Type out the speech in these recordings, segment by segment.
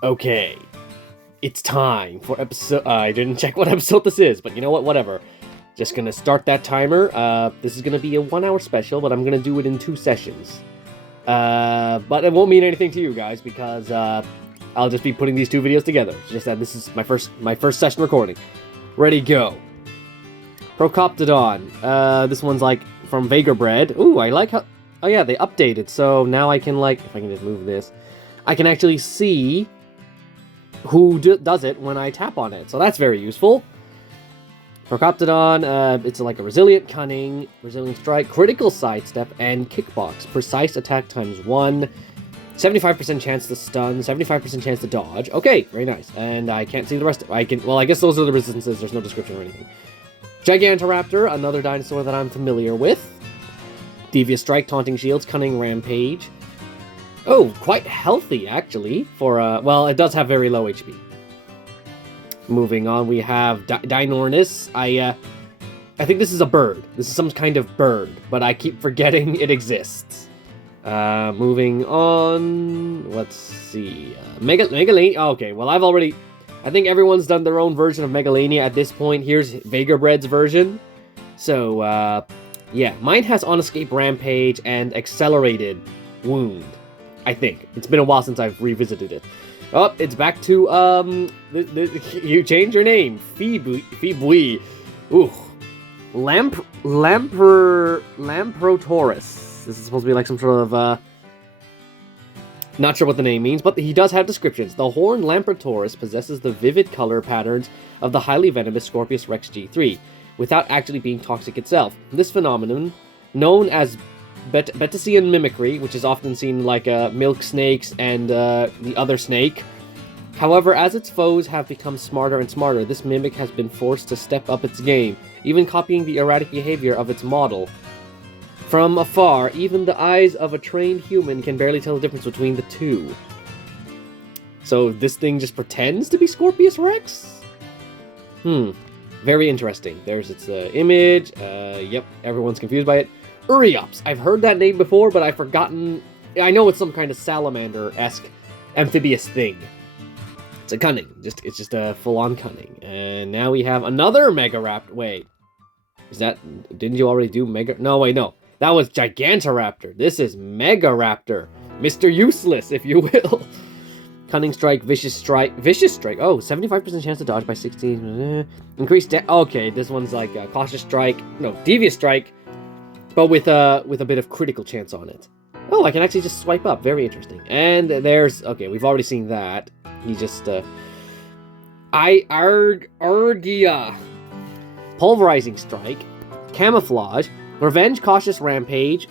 Okay, it's time for episode. I didn't check what episode this is, but you know what? Whatever. Just gonna start that timer. This is gonna be a 1 hour special, but I'm gonna do it in 2 sessions. But it won't mean anything to you guys because I'll just be putting these 2 videos together. It's just that this is my first session recording. Ready, go. Procoptodon. This one's like from Vagrabread. Ooh, I like how. Oh yeah, they updated, so now I can like, if I can just move this, I can actually see who does it when I tap on it. So that's very useful. Procoptodon, it's like a resilient, cunning, resilient strike, critical sidestep, and kickbox. Precise attack times 1, 75% chance to stun, 75% chance to dodge. Okay, very nice. And I can't see the rest. I guess those are the resistances. There's no description or anything. Gigantoraptor, another dinosaur that I'm familiar with. Devious Strike, Taunting Shields, Cunning Rampage. Oh, quite healthy, actually, for, well, it does have very low HP. Moving on, we have Dinornis. I think this is a bird. This is some kind of bird, but I keep forgetting it exists. Moving on, let's see. Megalania. Oh, okay, well, I think everyone's done their own version of Megalania at this point. Here's Vagrabread's version. So, yeah, mine has On Escape Rampage and Accelerated Wound, I think. It's been a while since I've revisited it. Oh, it's back to, you changed your name. Fibui. Ooh. Lamprotaurus. This is supposed to be like some sort of, not sure what the name means, but he does have descriptions. The horned Lamprotaurus possesses the vivid color patterns of the highly venomous Scorpius Rex G3, without actually being toxic itself. This phenomenon, known as Betasian mimicry, which is often seen like milk snakes and the other snake. However, as its foes have become smarter and smarter, this mimic has been forced to step up its game, even copying the erratic behavior of its model. From afar, even the eyes of a trained human can barely tell the difference between the two. So this thing just pretends to be Scorpius Rex? Very interesting. There's its image. Yep, everyone's confused by it. Uriops. I've heard that name before, but I've forgotten. I know it's some kind of salamander-esque amphibious thing. It's a cunning. It's just a full-on cunning. And now we have another Megaraptor. Wait. Didn't you already do Mega? No, wait, no. That was Gigantoraptor. This is Megaraptor. Mr. Useless, if you will. Cunning Strike, Vicious Strike. Vicious Strike. Oh, 75% chance to dodge by 16. Increased okay, this one's like a Cautious Strike. No, Devious Strike. But with a bit of critical chance on it. Oh, I can actually just swipe up. Very interesting. And there's... Okay, we've already seen that. He just... Argia. Pulverizing Strike. Camouflage. Revenge, Cautious Rampage.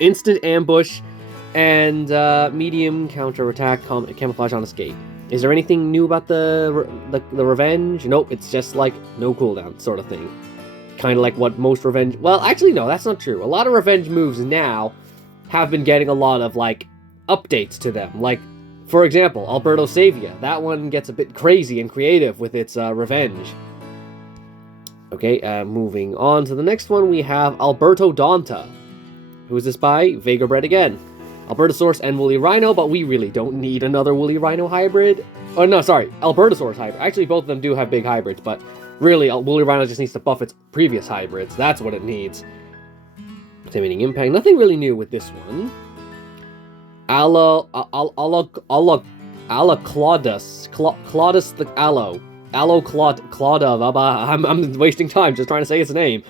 Instant Ambush. And medium counterattack, camouflage on escape. Is there anything new about the revenge? Nope, it's just like no cooldown sort of thing. Kind of like what most revenge... Well, actually, no, that's not true. A lot of revenge moves now have been getting a lot of, like, updates to them. Like, for example, Alberto Savia. That one gets a bit crazy and creative with its revenge. Okay, moving on to the next one, we have Alberto Donta. Who is this by? Vagrabread again. Albertosaurus and Woolly Rhino, but we really don't need another Woolly Rhino hybrid. Oh, no, sorry, Albertosaurus hybrid. Actually, both of them do have big hybrids, but really, Woolly Rhino just needs to buff its previous hybrids. That's what it needs. Intimidating Impact. Nothing really new with this one. Claudus the Allo. Clauda. I'm wasting time just trying to say its name.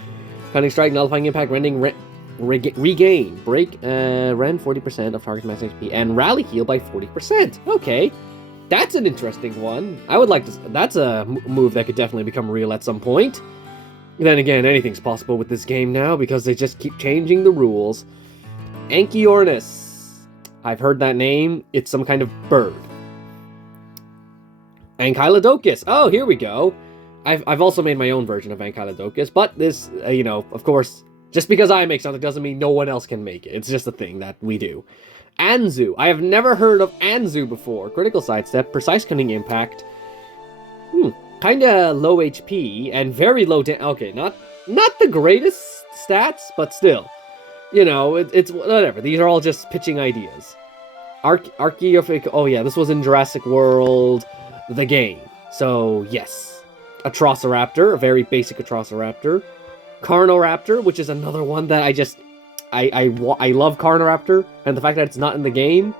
Cunning Strike, Nullifying Impact, Regain. Rend 40% of target max HP, and Rally Heal by 40%. Okay. That's an interesting one. I would like to... That's a move that could definitely become real at some point. Then again, anything's possible with this game now, because they just keep changing the rules. Anchiornis. I've heard that name. It's some kind of bird. Ankylodocus. Oh, here we go. I've also made my own version of Ankylodocus, but this, you know, of course, just because I make something doesn't mean no one else can make it. It's just a thing that we do. Anzu. I have never heard of Anzu before. Critical Sidestep, Precise Cunning Impact. Kinda low HP, and very low okay, not the greatest stats, but still. You know, it's whatever. These are all just pitching ideas. Archaeophic. Oh yeah, this was in Jurassic World, the game. So yes, Atrociraptor, a very basic Atrociraptor. Carnoraptor, which is another one that I love Carnoraptor, and the fact that it's not in the game.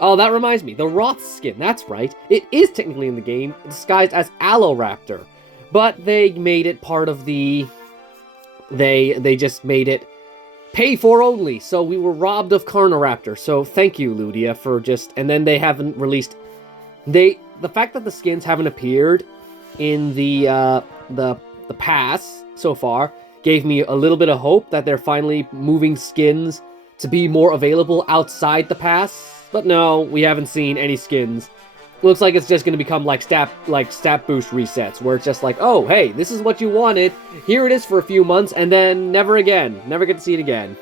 Oh, that reminds me, the Roth skin. That's right, it is technically in the game, disguised as Alloraptor, but they made it part of the. They just made it pay for only, so we were robbed of Carnoraptor. So thank you, Ludia, for just. And then they haven't released. The fact that the skins haven't appeared in the pass so far gave me a little bit of hope that they're finally moving skins to be more available outside the pass. But no, we haven't seen any skins. Looks like it's just going to become like stat boost resets, where it's just like, oh, hey, this is what you wanted. Here it is for a few months, and then never again. Never get to see it again.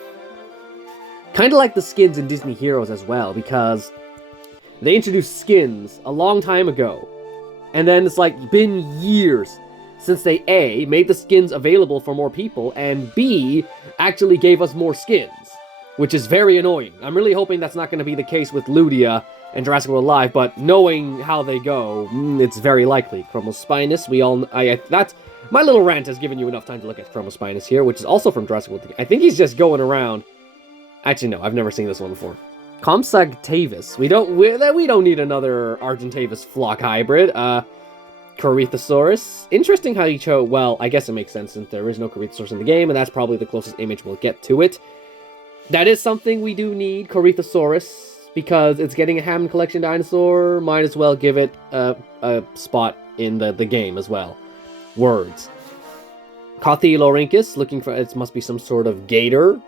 Kind of like the skins in Disney Heroes as well, because they introduced skins a long time ago. And then it's like been years since they A, made the skins available for more people, and B, actually gave us more skins, which is very annoying. I'm really hoping that's not going to be the case with Ludia and Jurassic World Live, but knowing how they go, it's very likely. Chromospinus, that's my little rant has given you enough time to look at Chromospinus here, which is also from Jurassic World. I think he's just going around. Actually, no, I've never seen this one before. Compsognathus. We don't need another Argentavis flock hybrid. Corythosaurus. Interesting how he chose. Well, I guess it makes sense since there is no Corythosaurus in the game, and that's probably the closest image we'll get to it. That is something we do need, Corythosaurus. Because it's getting a Hammond Collection dinosaur, might as well give it a spot in the game as well. Words. Cothelorhynchus, looking for, it must be some sort of gator.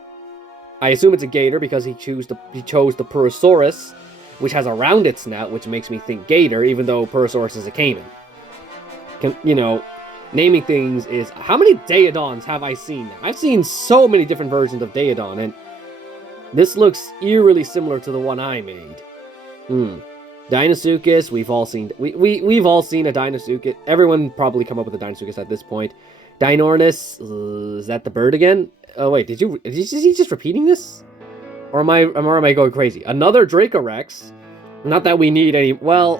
I assume it's a gator because he chose the Purosaurus, which has a rounded snout, which makes me think gator, even though Purosaurus is a caiman. Naming things is... How many Daeodons have I seen now? I've seen so many different versions of Daeodon, and this looks eerily similar to the one I made. Deinosuchus, we've all seen a Deinosuchus. Everyone probably come up with a Deinosuchus at this point. Dinornis, is that the bird again? Oh wait, is he just repeating this? Or am I going crazy? Another Dracorex. Not that we need any. Well,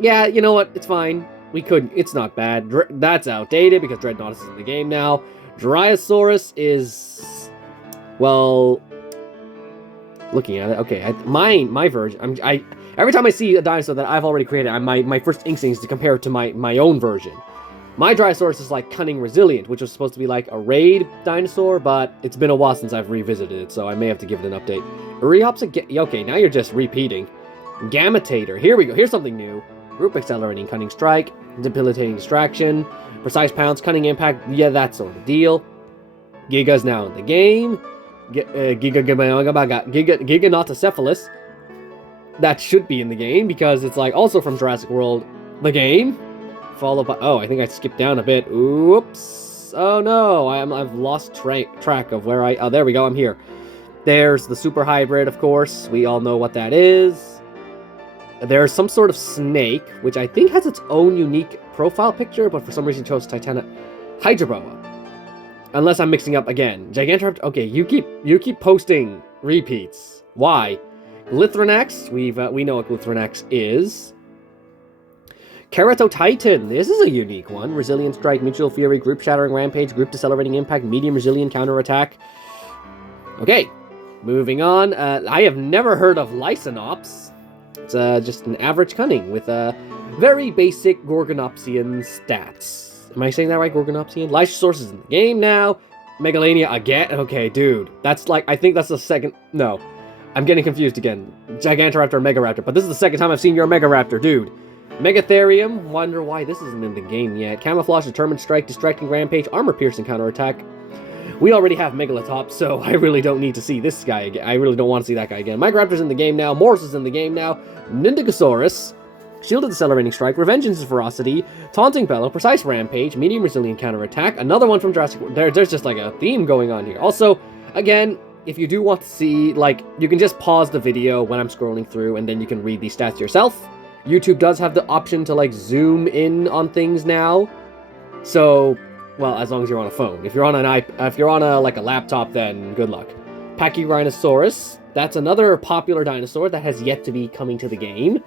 yeah, you know what? It's fine. We could. It's not bad. That's outdated because Dreadnoughtus is in the game now. Dryosaurus is, well, looking at it. Okay, my version. Every time I see a dinosaur that I've already created, my first instinct is to compare it to my own version. My Dryosaurus is like Cunning Resilient, which was supposed to be like a raid dinosaur, but it's been a while since I've revisited it, so I may have to give it an update. Okay, now you're just repeating. Gammatator, here we go, here's something new. Group Accelerating Cunning Strike, Debilitating Distraction, Precise Pounce, Cunning Impact, yeah, that sort of deal. Giga's now in the game. Giganotocephalus. That should be in the game, because it's like also from Jurassic World, the game. Followed by, oh, I think I skipped down a bit. Oops. Oh no, I've lost track of where oh, there we go, I'm here. There's the Super Hybrid, of course. We all know what that is. There's some sort of snake, which I think has its own unique profile picture, but for some reason chose Titana Hydroboa. Unless I'm mixing up again. Gigantoraptor, okay, you keep posting repeats. Why? Glithronax, we know what Glithronax is. Keratotitan, this is a unique one. Resilient Strike, Mutual Fury, Group Shattering Rampage, Group Decelerating Impact, Medium Resilient Counterattack. Okay, moving on. I have never heard of Lysonops. It's just an average cunning with very basic Gorgonopsian stats. Am I saying that right, Gorgonopsian? Lysosaurus is in the game now. Megalania again? Okay, dude. That's like, I think that's the second... No, I'm getting confused again. Gigantoraptor, Megaraptor. But this is the second time I've seen your Megaraptor, dude. Megatherium, wonder why this isn't in the game yet. Camouflage, Determined Strike, Distracting Rampage, Armor Piercing Counterattack. We already have Megalotop, so I really don't need to see this guy again. I really don't want to see that guy again. Microraptor's in the game now. Morris is in the game now. Nindigosaurus, Shielded Decelerating Strike, Revengeance's Ferocity, Taunting Bellow, Precise Rampage, Medium Resilient Counterattack. Another one from Jurassic World. There's just like a theme going on here. Also, again, if you do want to see, like, you can just pause the video when I'm scrolling through, and then you can read these stats yourself. YouTube does have the option to, like, zoom in on things now. So, well, as long as you're on a phone. If you're on a like a laptop, then good luck. Pachyrhinosaurus. That's another popular dinosaur that has yet to be coming to the game.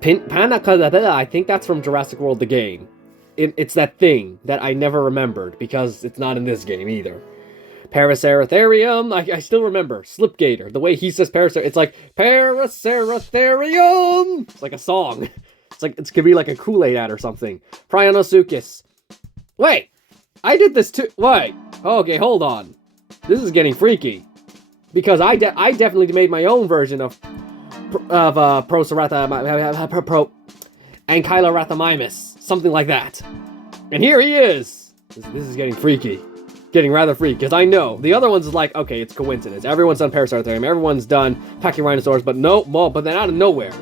Panacadabella, I think that's from Jurassic World the game. It's that thing that I never remembered because it's not in this game either. Paraceratherium, I still remember. Slipgator, the way he says Paraceratherium, it's like Paraceratherium! It's like a song. It's like, it could be like a Kool-Aid ad or something. Prionosuchus. Wait, I did this too. Wait, okay, hold on. This is getting freaky. Because I definitely made my own version of Ankylorathamimus. Something like that. And here he is! This is getting freaky. Getting rather freaky, because I know. The other ones is like, okay, it's coincidence. Everyone's done Paraceratherium, everyone's done Pachyrhinosaurus, but no, but then out of nowhere,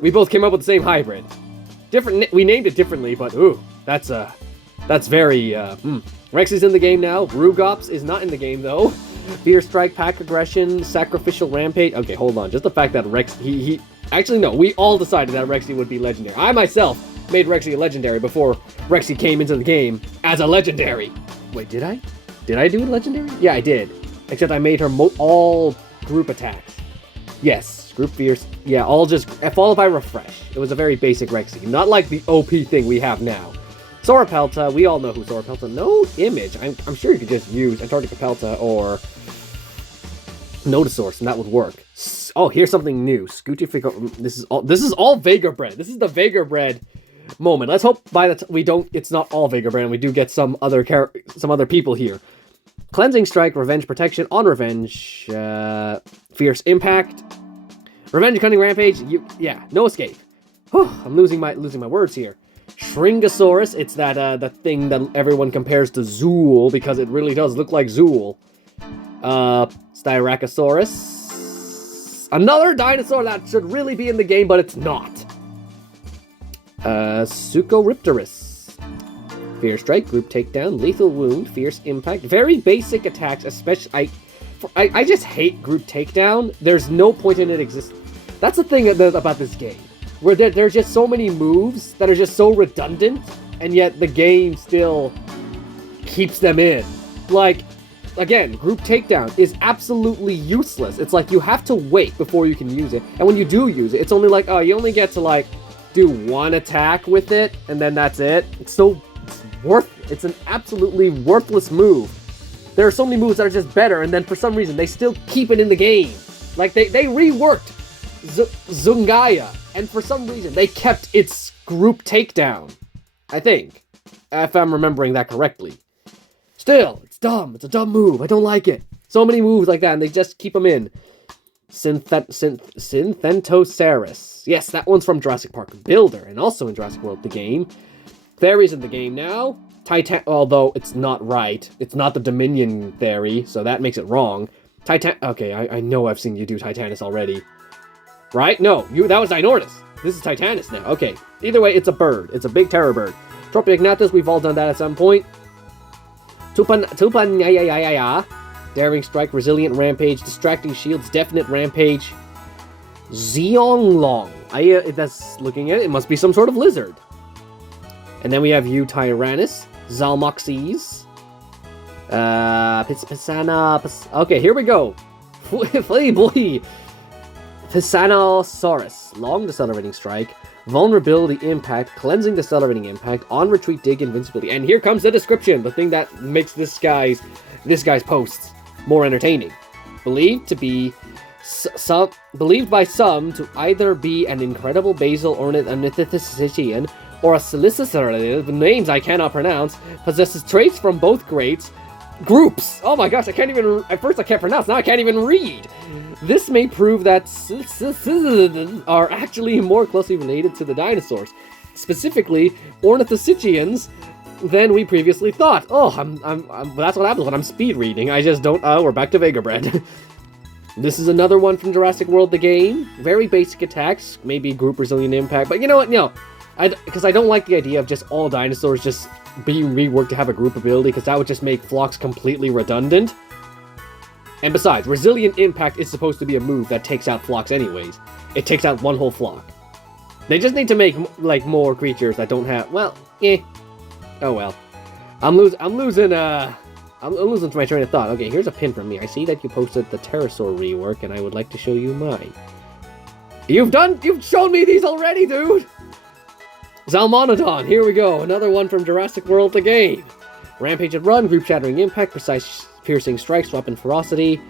we both came up with the same hybrid. We named it differently, but ooh, that's very, Rex is in the game now. Rugops is not in the game, though. Fear Strike, Pack Aggression, Sacrificial Rampage. Okay, hold on. Just the fact that Rex, actually, no, we all decided that Rexy would be legendary. I myself made Rexy a legendary before Rexy came into the game as a legendary. Wait, did I? Did I do a legendary? Yeah, I did. Except I made her all group attacks. Yes, group fierce. Yeah, all just followed by refresh. It was a very basic Rexy, not like the OP thing we have now. Sauropelta, we all know who Sauropelta. No image. I'm sure you could just use Antarctica Pelta or Nodosaurus, and that would work. Oh, here's something new. Scootifico. This is all Vega bread. This is the Vega bread moment. Let's hope by the we don't. It's not all Vega bread, and we do get some other people here. Cleansing Strike, Revenge Protection, On Revenge, Fierce Impact, Revenge Cunning Rampage. No escape. Whew, I'm losing my words here. Shringosaurus, it's that thing that everyone compares to Zool because it really does look like Zool. Styracosaurus, another dinosaur that should really be in the game, but it's not. Suchoripterus. Fear Strike, Group Takedown, Lethal Wound, Fierce Impact. Very basic attacks, especially... I just hate Group Takedown. There's no point in it existing. That's the thing about this game. Where there's just so many moves that are just so redundant, and yet the game still keeps them in. Like, again, Group Takedown is absolutely useless. It's like you have to wait before you can use it. And when you do use it, it's only like, oh, you only get to, like, do one attack with it, and then that's it. It's an absolutely worthless move. There are so many moves that are just better, and then for some reason, they still keep it in the game. Like, they reworked Zungaya, and for some reason, they kept its Group Takedown. I think. If I'm remembering that correctly. Still, it's dumb. It's a dumb move. I don't like it. So many moves like that, and they just keep them in. Synthentosarus. Yes, that one's from Jurassic Park Builder, and also in Jurassic World, the game. Fairy's in the game now. Although it's not right. It's not the Dominion Fairy, so that makes it wrong. Okay, I know I've seen you do Titanus already. Right? No, that was Dinornis. This is Titanus now. Okay. Either way, it's a bird. It's a big terror bird. Tropiognathus, we've all done that at some point. Tupan, Daring Strike, Resilient Rampage, Distracting Shields, Definite Rampage. Zeonglong. That's looking at it. It must be some sort of lizard. And then we have Tyrannus, Zalmoxes, Pisana. Okay, here we go. Pisanosaurus, Long Decelerating Strike, Vulnerability Impact, Cleansing Decelerating Impact, On Retreat Dig, Invincibility. And here comes the description, the thing that makes this guy's posts more entertaining. Believed by some to either be an incredible basal ornithophysian or a solicitor, names I cannot pronounce, possesses traits from both groups. Oh my gosh, at first I can't pronounce, now I can't even read. This may prove that are actually more closely related to the dinosaurs, specifically ornithocytians, than we previously thought. Oh, that's what happens when I'm speed reading. I just don't. We're back to Vega bread. This is another one from Jurassic World, the game. Very basic attacks, maybe group resilient impact, but you know what? No, because I don't like the idea of just all dinosaurs just being reworked to have a group ability, because that would just make Phlox completely redundant. And besides, Resilient Impact is supposed to be a move that takes out Phlox anyways. It takes out one whole flock. They just need to make, like, more creatures that don't have, well, eh. Oh well. I'm losing I'm losing my train of thought. Okay, here's a pin from me. I see that you posted the Dinosaur rework, and I would like to show you mine. You've shown me these already, dude! Zalmonodon, here we go. Another one from Jurassic World the game. Rampage and Run, Group Shattering Impact, Precise Piercing Strikes, Weapon Ferocity.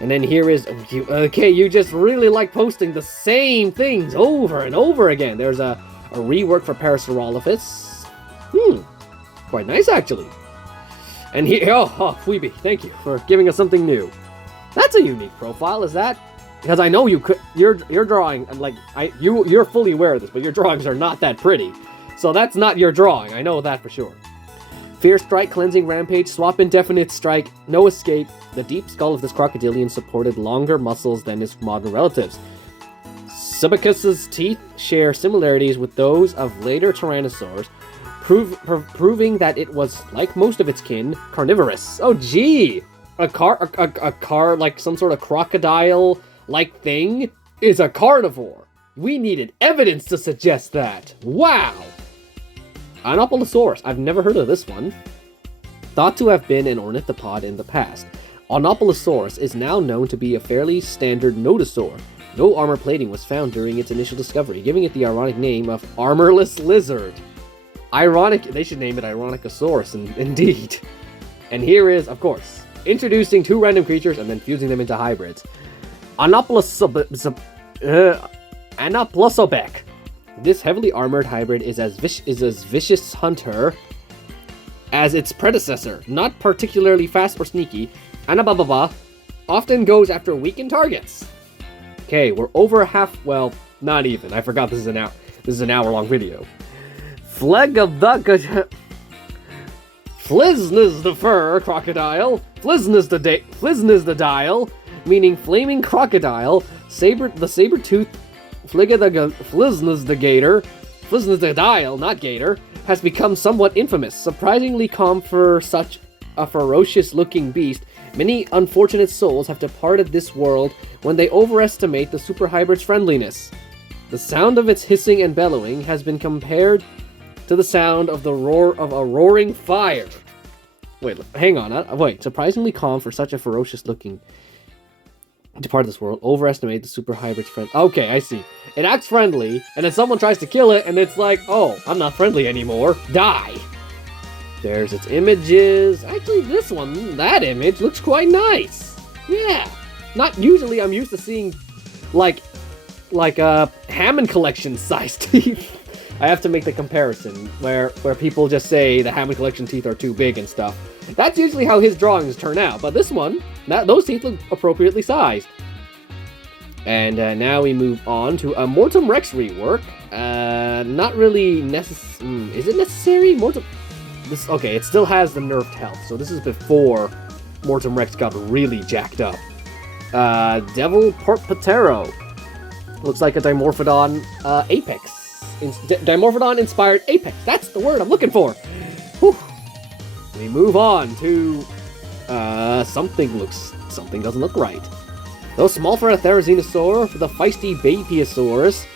And then here is... Okay, you just really like posting the same things over and over again. There's a rework for Parasaurolophus. Quite nice, actually. And here... Oh, Phoebe, thank you for giving us something new. That's a unique profile, is that? Because I know you could... Your drawing... Like, you're fully aware of this, but your drawings are not that pretty. So that's not your drawing. I know that for sure. Fierce Strike, Cleansing Rampage, Swap Indefinite Strike, No Escape. The deep skull of this crocodilian supported longer muscles than his modern relatives. Subacus's teeth share similarities with those of later tyrannosaurs, proving that it was, like most of its kin, carnivorous. Oh gee! A car like some sort of crocodile-like thing is a carnivore. We needed evidence to suggest that. Wow! Anoplosaurus. I've never heard of this one. Thought to have been an ornithopod in the past, Anoplosaurus is now known to be a fairly standard nodosaur. No armor plating was found during its initial discovery, giving it the ironic name of armorless lizard. Ironic, they should name it Ironicosaurus, indeed. And here is, of course, introducing two random creatures and then fusing them into hybrids. Anoplosobek. This heavily armored hybrid is as vicious hunter as its predecessor. Not particularly fast or sneaky, Anabababa often goes after weakened targets. Okay, we're over half. Well, not even. I forgot this is an hour-long video. Fliznaz the fur crocodile. Fliznaz the dial, meaning flaming crocodile. The saber-tooth Fliznaz the gator. Fliznaz the dial, not gator, has become somewhat infamous. Surprisingly calm for such a ferocious-looking beast, many unfortunate souls have departed this world when they overestimate the super hybrid's friendliness. The sound of its hissing and bellowing has been compared to the sound of the roar of a roaring fire. Wait, hang on. Wait, surprisingly calm for such a ferocious-looking departed this world. Overestimate the super hybrid's friend. Okay, I see. It acts friendly, and then someone tries to kill it, and it's like, oh, I'm not friendly anymore. Die. There's its images. Actually, this one, that image, looks quite nice. Yeah. Not usually I'm used to seeing, like Hammond collection sized teeth. I have to make the comparison where people just say the Hammond collection teeth are too big and stuff. That's usually how his drawings turn out. But this one, those teeth look appropriately sized. And now we move on to a Mortem Rex rework. Not really necessary. Is it necessary? Okay, it still has the nerfed health, so this is before Mortem Rex got really jacked up. Devil Portpotero. Looks like a Dimorphodon Apex. Dimorphodon-inspired Apex. That's the word I'm looking for. Whew. We move on to... something doesn't look right. Though small for a Therizinosaur, the feisty Bapiosaurus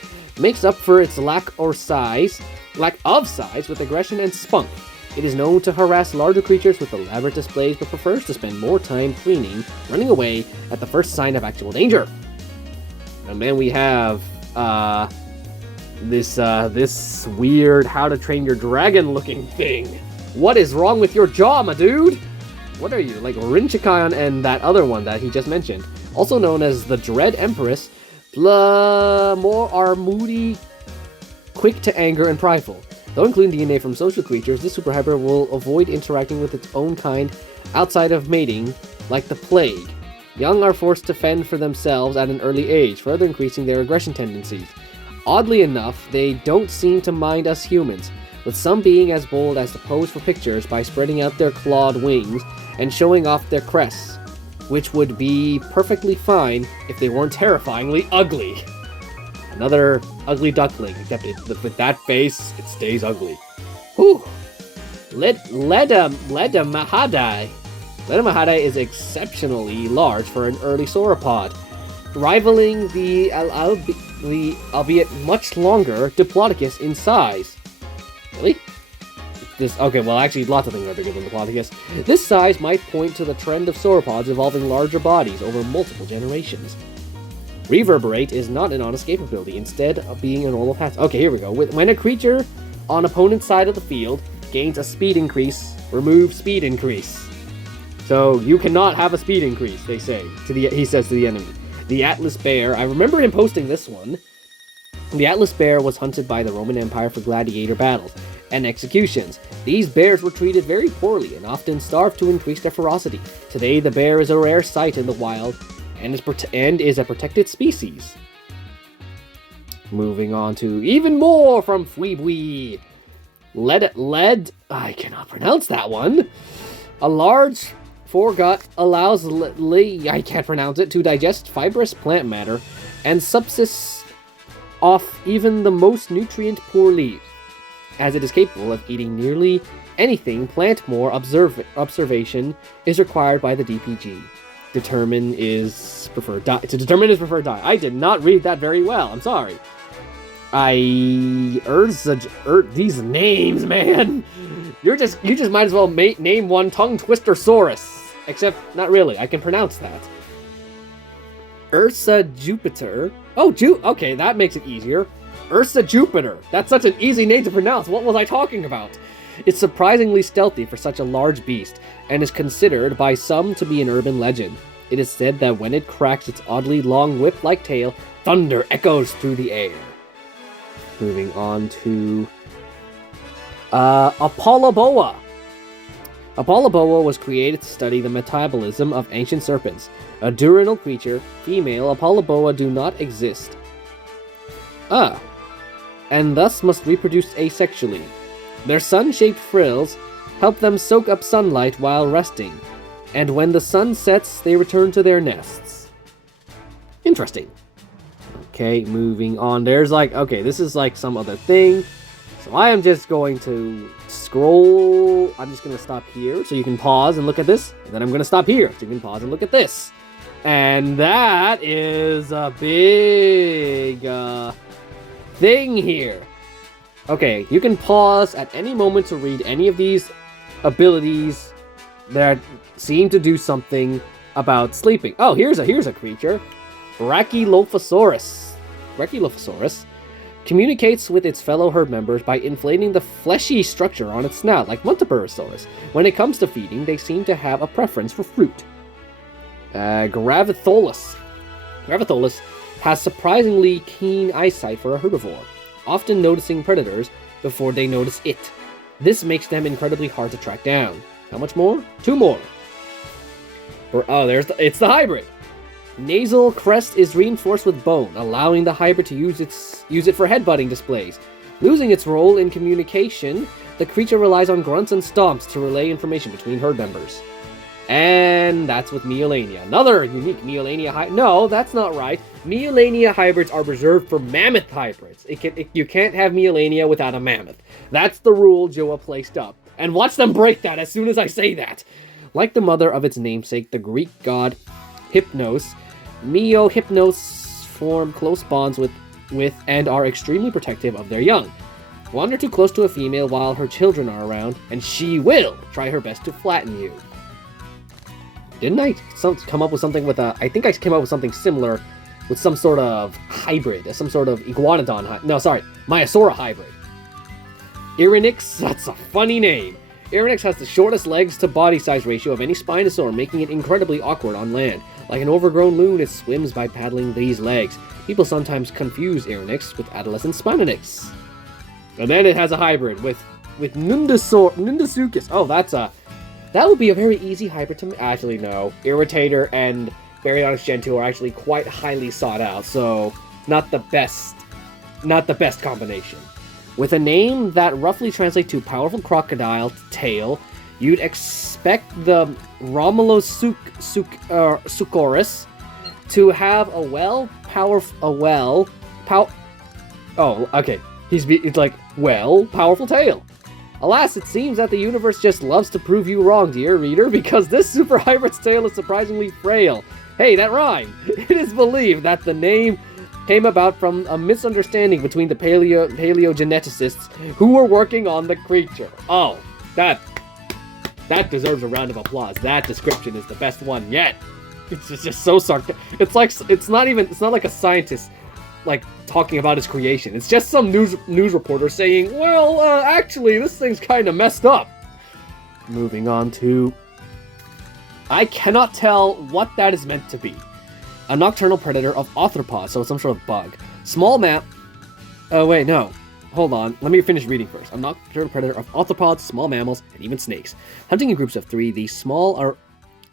makes up for its lack of size with aggression and spunk. It is known to harass larger creatures with elaborate displays, but prefers to spend more time running away at the first sign of actual danger. And then we have this weird How to Train Your Dragon looking thing. What is wrong with your jaw, my dude? What are you, like Rinchikon and that other one that he just mentioned? Also known as the Dread Empress, more are moody, quick to anger, and prideful. Though including DNA from social creatures, this super hybrid will avoid interacting with its own kind outside of mating, like the plague. Young are forced to fend for themselves at an early age, further increasing their aggression tendencies. Oddly enough, they don't seem to mind us humans, with some being as bold as to pose for pictures by spreading out their clawed wings and showing off their crests, which would be perfectly fine if they weren't terrifyingly ugly. Another ugly duckling, except with that face, it stays ugly. Whew. Ledamahadai. Ledamahadai is exceptionally large for an early sauropod, rivaling the albeit much longer Diplodocus in size. Really? Okay, well, actually, lots of things are bigger than the platypus. This size might point to the trend of sauropods evolving larger bodies over multiple generations. Reverberate is not an on-escape ability, instead of being a normal path. Okay, here we go. When a creature on opponent's side of the field gains a speed increase, remove speed increase. So you cannot have a speed increase, they say. He says to the enemy. The Atlas Bear. I remember him posting this one. The Atlas Bear was hunted by the Roman Empire for gladiator battles and executions. These bears were treated very poorly and often starved to increase their ferocity. Today, the bear is a rare sight in the wild and is a protected species. Moving on to even more from Fweebwee. Lead, I cannot pronounce that one. A large foregut allows I can't pronounce it, to digest fibrous plant matter and subsists off even the most nutrient-poor leaves, as it is capable of eating nearly anything. Plant more observation is required by the DPG. Determine is preferred diet. To determine is preferred diet. I did not read that very well. I'm sorry. These names, man. You just might as well name one tongue twister saurus. Except, not really. I can pronounce that. Ursa Jupiter. Oh, okay, that makes it easier. Ursa Jupiter. That's such an easy name to pronounce. What was I talking about? It's surprisingly stealthy for such a large beast, and is considered by some to be an urban legend. It is said that when it cracks its oddly long whip-like tail, thunder echoes through the air. Moving on to Apolloboa. Apolloboa was created to study the metabolism of ancient serpents. A diurnal creature, female Apolloboa do not exist. And thus must reproduce asexually. Their sun-shaped frills help them soak up sunlight while resting, and when the sun sets, they return to their nests. Interesting. Okay, moving on. This is like some other thing. So I am just going to scroll. I'm just going to stop here so you can pause and look at this. And then I'm going to stop here so you can pause and look at this. And that is a big thing here. Okay, you can pause at any moment to read any of these abilities that seem to do something about sleeping. Oh, here's a creature. Brachylophosaurus. Brachylophosaurus communicates with its fellow herd members by inflating the fleshy structure on its snout, like Montepurosaurus. When it comes to feeding, they seem to have a preference for fruit. Gravitholus. Gravitholus has surprisingly keen eyesight for a herbivore, often noticing predators before they notice it. This makes them incredibly hard to track down. How much more? 2 more. It's the hybrid. Nasal crest is reinforced with bone, allowing the hybrid to use it for headbutting displays. Losing its role in communication, the creature relies on grunts and stomps to relay information between herd members. And that's with Meolania. Another unique Meolania hybrid. No, that's not right. Meolania hybrids are reserved for mammoth hybrids. You can't have Meolania without a mammoth. That's the rule JWA placed up. And watch them break that as soon as I say that. Like the mother of its namesake, the Greek god Hypnos, Meo-Hypnos form close bonds with and are extremely protective of their young. Wander too close to a female while her children are around, and she will try her best to flatten you. Didn't I come up with something with a... I think I came up with something similar with some sort of hybrid, some sort of iguanodon Maiasaura hybrid. Irinix, that's a funny name. Irinix has the shortest legs to body size ratio of any Spinosaur, making it incredibly awkward on land. Like an overgrown loon, it swims by paddling these legs. People sometimes confuse Irinix with adolescent Spinonix. And then it has a hybrid with Nundasuchus. Oh, that would be a very easy hybrid to... Actually, no. Irritator and Baryonyx Gen 2 are actually quite highly sought out, so not the best combination. With a name that roughly translates to powerful crocodile tail, you'd expect the Romulus-Suchorus to have powerful tail. Alas, it seems that the universe just loves to prove you wrong, dear reader, because this super hybrid's tail is surprisingly frail. Hey, that rhymed! It is believed that the name came about from a misunderstanding between the paleogeneticists who were working on the creature. Oh, That deserves a round of applause. That description is the best one yet. It's just so sarcastic. It's not like a scientist like talking about his creation. It's just some news reporter saying, well, actually, this thing's kind of messed up. Moving on to... I cannot tell what that is meant to be. A nocturnal predator of arthropods, so it's some sort of bug. Small map... Oh, wait, no. Hold on. Let me finish reading first. A nocturnal predator of arthropods, small mammals, and even snakes. Hunting in groups of 3, these small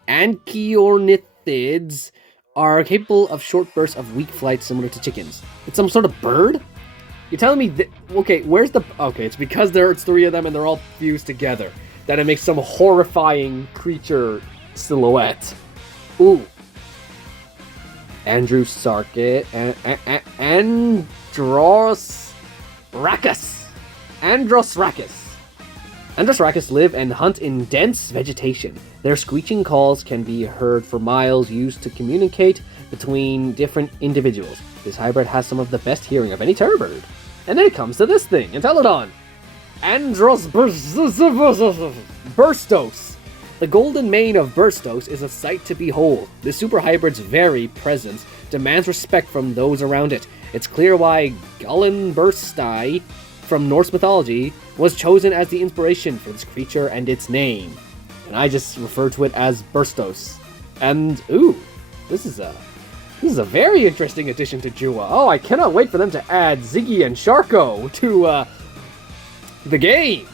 anchiornithids are capable of short bursts of weak flight similar to chickens. It's some sort of bird? You're telling me okay, where's the... Okay, it's because there's 3 of them and they're all fused together that it makes some horrifying creature silhouette. Ooh. Andrew Sarkit... Androsrachis live and hunt in dense vegetation. Their screeching calls can be heard for miles, used to communicate between different individuals. This hybrid has some of the best hearing of any terror bird. And then it comes to this thing, Entelodon. Burstos. The golden mane of Burstos is a sight to behold. This super hybrid's very presence demands respect from those around it. It's clear why Gullinbursti from Norse mythology was chosen as the inspiration for this creature and its name. And I just refer to it as Burstos. And, ooh, this is a very interesting addition to JWA. Oh, I cannot wait for them to add Ziggy and Sharko to, the game.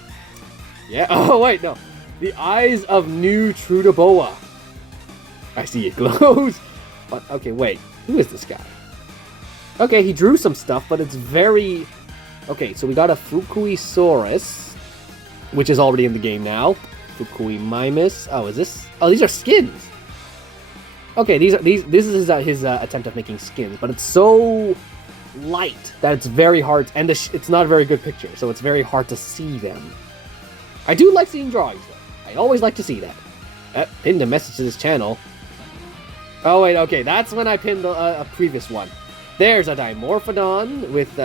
Yeah, oh wait, no. The eyes of new Trudaboa. I see it glows. But, okay, wait. Who is this guy? Okay, he drew some stuff, but it's very... Okay, so we got a Fukuisaurus, which is already in the game now. Fukuimimus. Oh, is this... Oh, these are skins. Okay, this is his attempt at making skins, but it's so light that it's very hard, and it's not a very good picture, so it's very hard to see them. I do like seeing drawings, though. I always like to see that. Pinned a message to this channel. Oh, wait, okay, that's when I pinned a previous one. There's a Dimorphodon with,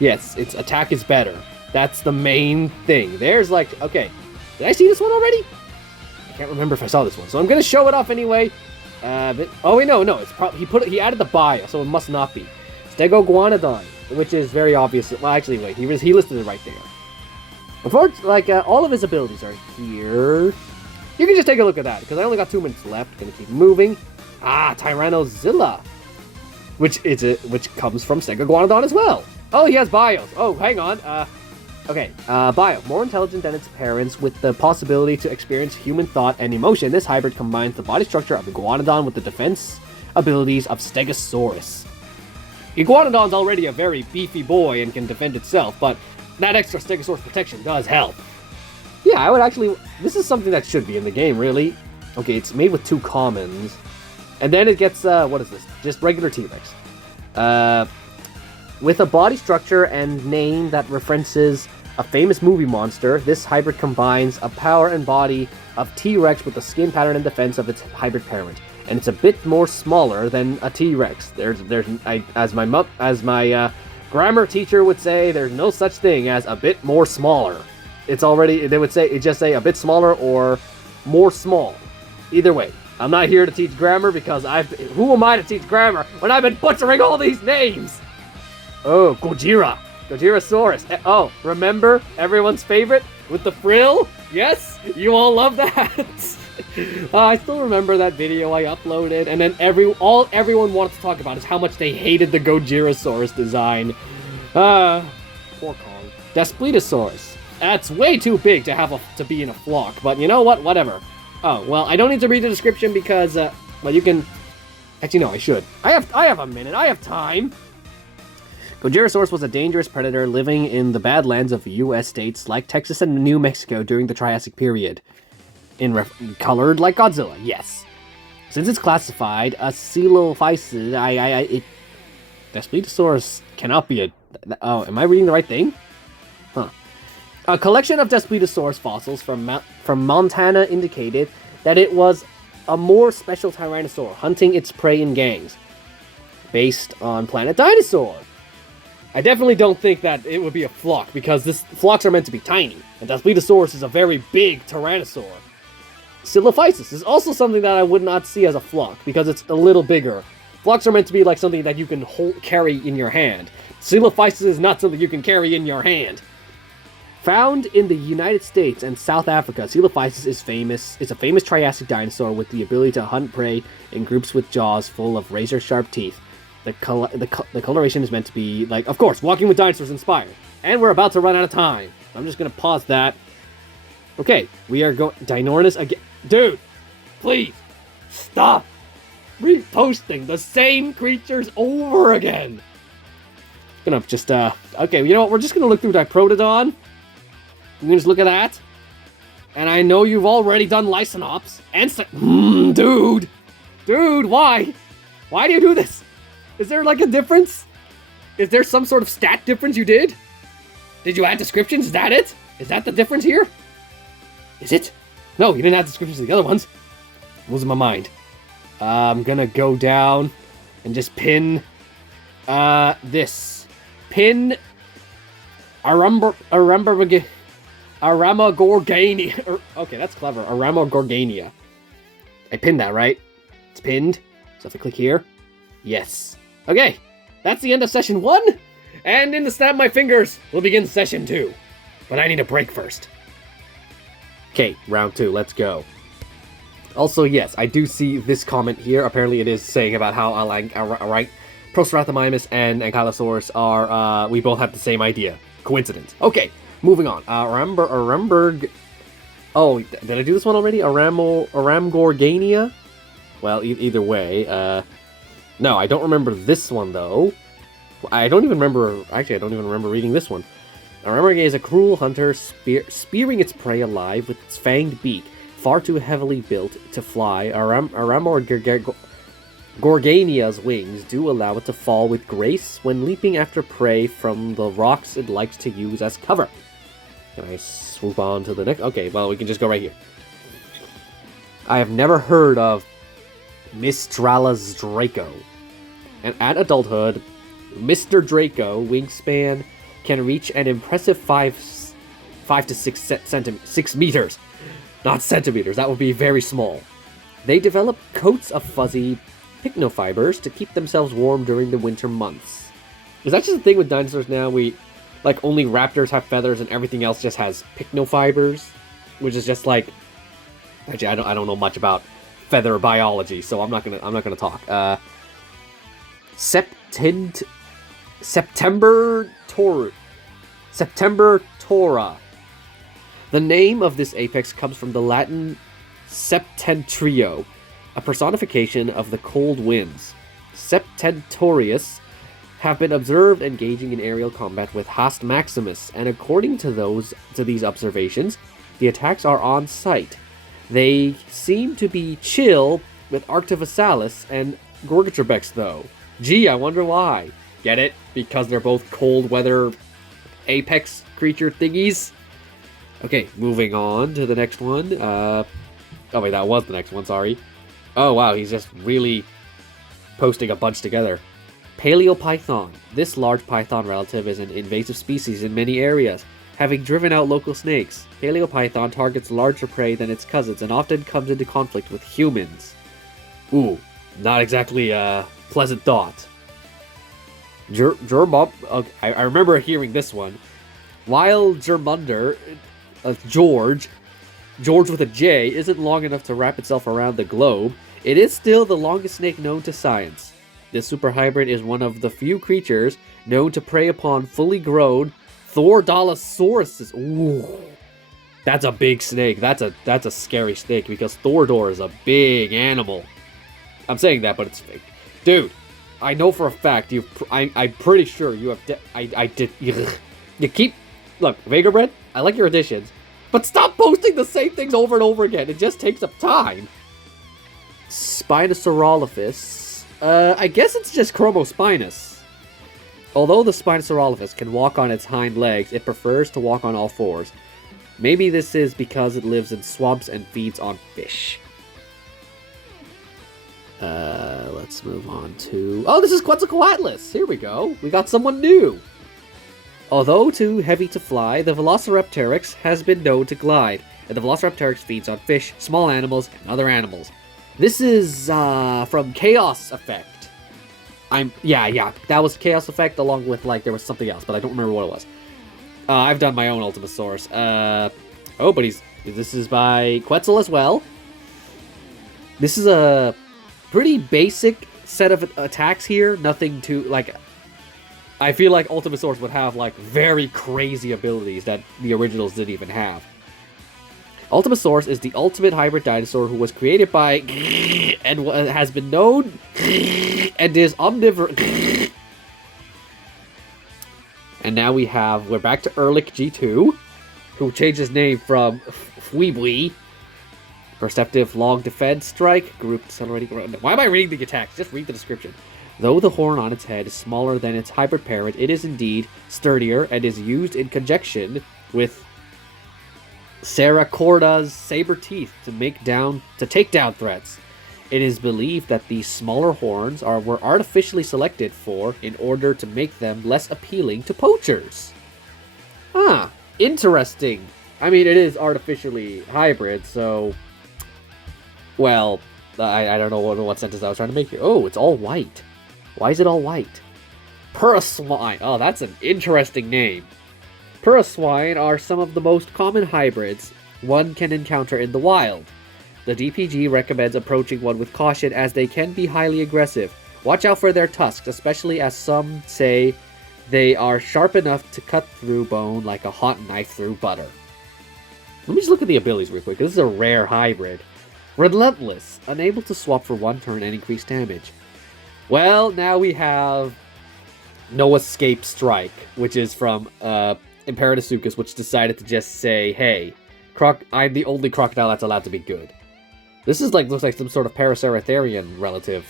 Yes, its attack is better. That's the main thing. There's like, okay, did I see this one already? I can't remember if I saw this one, so I'm gonna show it off anyway. Oh wait, no, it's probably he added the bio, so it must not be Stegoguanodon, which is very obvious. Well, actually, wait, he listed it right there. Unfortunately, all of his abilities are here. You can just take a look at that because I only got 2 minutes left. Gonna keep moving. Tyrannosaurus, which comes from Stegoguanodon as well. Oh, he has bios. Oh, hang on. Okay, bio. More intelligent than its parents, with the possibility to experience human thought and emotion, this hybrid combines the body structure of Iguanodon with the defense abilities of Stegosaurus. Iguanodon's already a very beefy boy and can defend itself, but that extra Stegosaurus protection does help. Yeah, I would actually... This is something that should be in the game, really. Okay, it's made with 2 commons. And then it gets, what is this? Just regular T-Rex. With a body structure and name that references a famous movie monster, this hybrid combines a power and body of T-Rex with the skin pattern and defense of its hybrid parent, and it's a bit more smaller than a T-Rex. As my grammar teacher would say, there's no such thing as a bit more smaller. It just say a bit smaller or more small. Either way, I'm not here to teach grammar because who am I to teach grammar when I've been butchering all these names? Oh, Gojirasaurus. Oh, remember everyone's favorite with the frill? Yes, you all love that. I still remember that video I uploaded, and then everyone wanted to talk about is how much they hated the Gojirasaurus design. Poor Kong. Daspletosaurus. That's way too big to be in a flock, but you know what? Whatever. Oh, well, I don't need to read the description because, well, you can... Actually, no, I should. I have a minute. I have time. Gojirasaurus was a dangerous predator living in the Badlands of U.S. states like Texas and New Mexico during the Triassic period. Colored like Godzilla, yes. Since it's classified a coelophysid, Daspletosaurus cannot be a... Oh, am I reading the right thing? Huh. A collection of Daspletosaurus fossils from Montana indicated that it was a more special tyrannosaur, hunting its prey in gangs. Based on Planet Dinosaur. I definitely don't think that it would be a flock, because flocks are meant to be tiny, and Daspletosaurus is a very big tyrannosaur. Silophysis is also something that I would not see as a flock, because it's a little bigger. Flocks are meant to be like something that you can carry in your hand. Silophysis is not something you can carry in your hand. Found in the United States and South Africa, Silophysis is famous. It's a famous Triassic dinosaur with the ability to hunt prey in groups with jaws full of razor-sharp teeth. The coloration is meant to be, like, of course, Walking with Dinosaurs inspired. And we're about to run out of time. I'm just going to pause that. Okay, we are going... Dinornis again. Dude, please, stop reposting the same creatures over again. Gonna just, okay, you know what? We're just going to look through Diprotodon. You can just look at that. And I know you've already done Lyconops. And... dude, why? Why do you do this? Is there, like, a difference? Is there some sort of stat difference you did? Did you add descriptions? Is that it? Is that the difference here? Is it? No, you didn't add descriptions to the other ones. I'm losing my mind. I'm gonna go down and just pin, this. Pin... Aramagorgania. Okay, that's clever. Aramagorgania. I pinned that, right? It's pinned. So if I click here... Yes. Okay, that's the end of session 1, and in the snap of my fingers, we'll begin session 2. But I need a break first. Okay, round 2, let's go. Also, yes, I do see this comment here. Apparently it is saying about how Procerathamymus and Ankylosaurus are, we both have the same idea. Coincidence. Okay, moving on. Aramberg... Oh, did I do this one already? Aramgorgania? Well, either way, no, I don't remember this one, though. I don't even remember... Actually, I don't even remember reading this one. Aramorgay is a cruel hunter, spearing its prey alive with its fanged beak, far too heavily built to fly. Aramorgania's wings do allow it to fall with grace when leaping after prey from the rocks it likes to use as cover. Can I swoop on to the next? Okay, well, we can just go right here. I have never heard of Mistralis Draco. And at adulthood, Mr. Draco wingspan can reach an impressive 5 to 6 meters. Not centimeters, that would be very small. They develop coats of fuzzy pycnofibers to keep themselves warm during the winter months. Is that just the thing with dinosaurs now? Only raptors have feathers and everything else just has pycnofibers? Which is just like... Actually, I don't know much about feather biology, so I'm not gonna talk. September Tora. The name of this apex comes from the Latin Septentrio, a personification of the cold winds. Septentorius have been observed engaging in aerial combat with Hast Maximus, and according to these observations, the attacks are on sight. They seem to be chill with Arctovacillus and Gorgatrebex, though. Gee, I wonder why. Get it? Because they're both cold weather apex creature thingies? Okay, moving on to the next one. Oh wait, that was the next one, sorry. Oh wow, he's just really posting a bunch together. Paleopython. This large python relative is an invasive species in many areas, having driven out local snakes. Paleopython targets larger prey than its cousins and often comes into conflict with humans. Ooh, not exactly a pleasant thought. I remember hearing this one. While Germunder, George with a J, isn't long enough to wrap itself around the globe, it is still the longest snake known to science. This superhybrid is one of the few creatures known to prey upon fully grown Thordalosauruses. Ooh, that's a big snake. That's a scary snake because Thordor is a big animal. I'm saying that, but it's fake, dude. I know for a fact I'm pretty sure you have. You keep. Look, Vagabred, I like your additions, but stop posting the same things over and over again. It just takes up time. Spinosaurolophus. I guess it's just Chromospinus. Although the Spinosaurolophus can walk on its hind legs, it prefers to walk on all fours. Maybe this is because it lives in swamps and feeds on fish. Let's move on to... Oh, this is Quetzalcoatlus! Here we go. We got someone new. Although too heavy to fly, the Velociraptorix has been known to glide, and the Velociraptorix feeds on fish, small animals, and other animals. This is from Chaos Effect. Yeah, that was Chaos Effect along with, like, there was something else, but I don't remember what it was. I've done my own Ultimasaurus. But this is by Quetzal as well. This is a pretty basic set of attacks here. Nothing too, like, I feel like Ultimasaurus would have, like, very crazy abilities that the originals didn't even have. Ultimasaurus is the ultimate hybrid dinosaur who was created by and has been known and is omnivorous. And now we're back to Erlich G2, who changed his name from Fweebly. Perceptive long defense strike, group accelerating. Why am I reading the attacks? Just read the description. Though the horn on its head is smaller than its hybrid parent, it is indeed sturdier and is used in conjunction with Saracorda's saber teeth to take down threats. It is believed that these smaller horns were artificially selected in order to make them less appealing to poachers. Interesting. I mean, it is artificially hybrid, so... Well, I don't know what sentence I was trying to make here. Oh, it's all white. Why is it all white? Puraswine. Oh, that's an interesting name. Puraswine are some of the most common hybrids one can encounter in the wild. The DPG recommends approaching one with caution as they can be highly aggressive. Watch out for their tusks, especially as some say they are sharp enough to cut through bone like a hot knife through butter. Let me just look at the abilities real quick. This is a rare hybrid. Relentless, unable to swap for one turn and increase damage. Well, now we have No Escape Strike, which is from Imperadisuchus, which decided to just say, hey, I'm the only crocodile that's allowed to be good. This is looks like some sort of Paraceratherian relative.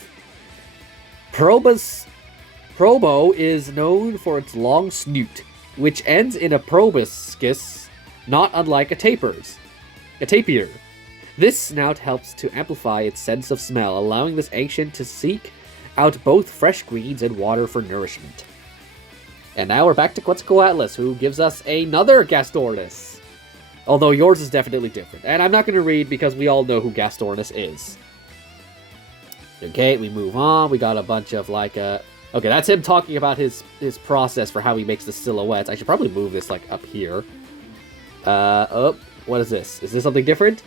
Probo is known for its long snoot, which ends in a proboscis, not unlike a tapir. This snout helps to amplify its sense of smell, allowing this ancient to seek out both fresh greens and water for nourishment. And now we're back to Quetzalcoatlus, who gives us another Gastornis. Although yours is definitely different. And I'm not going to read because we all know who Gastornis is. Okay, we move on. We got a bunch of okay, that's him talking about his process for how he makes the silhouettes. I should probably move this up here. What is this? Is this something different?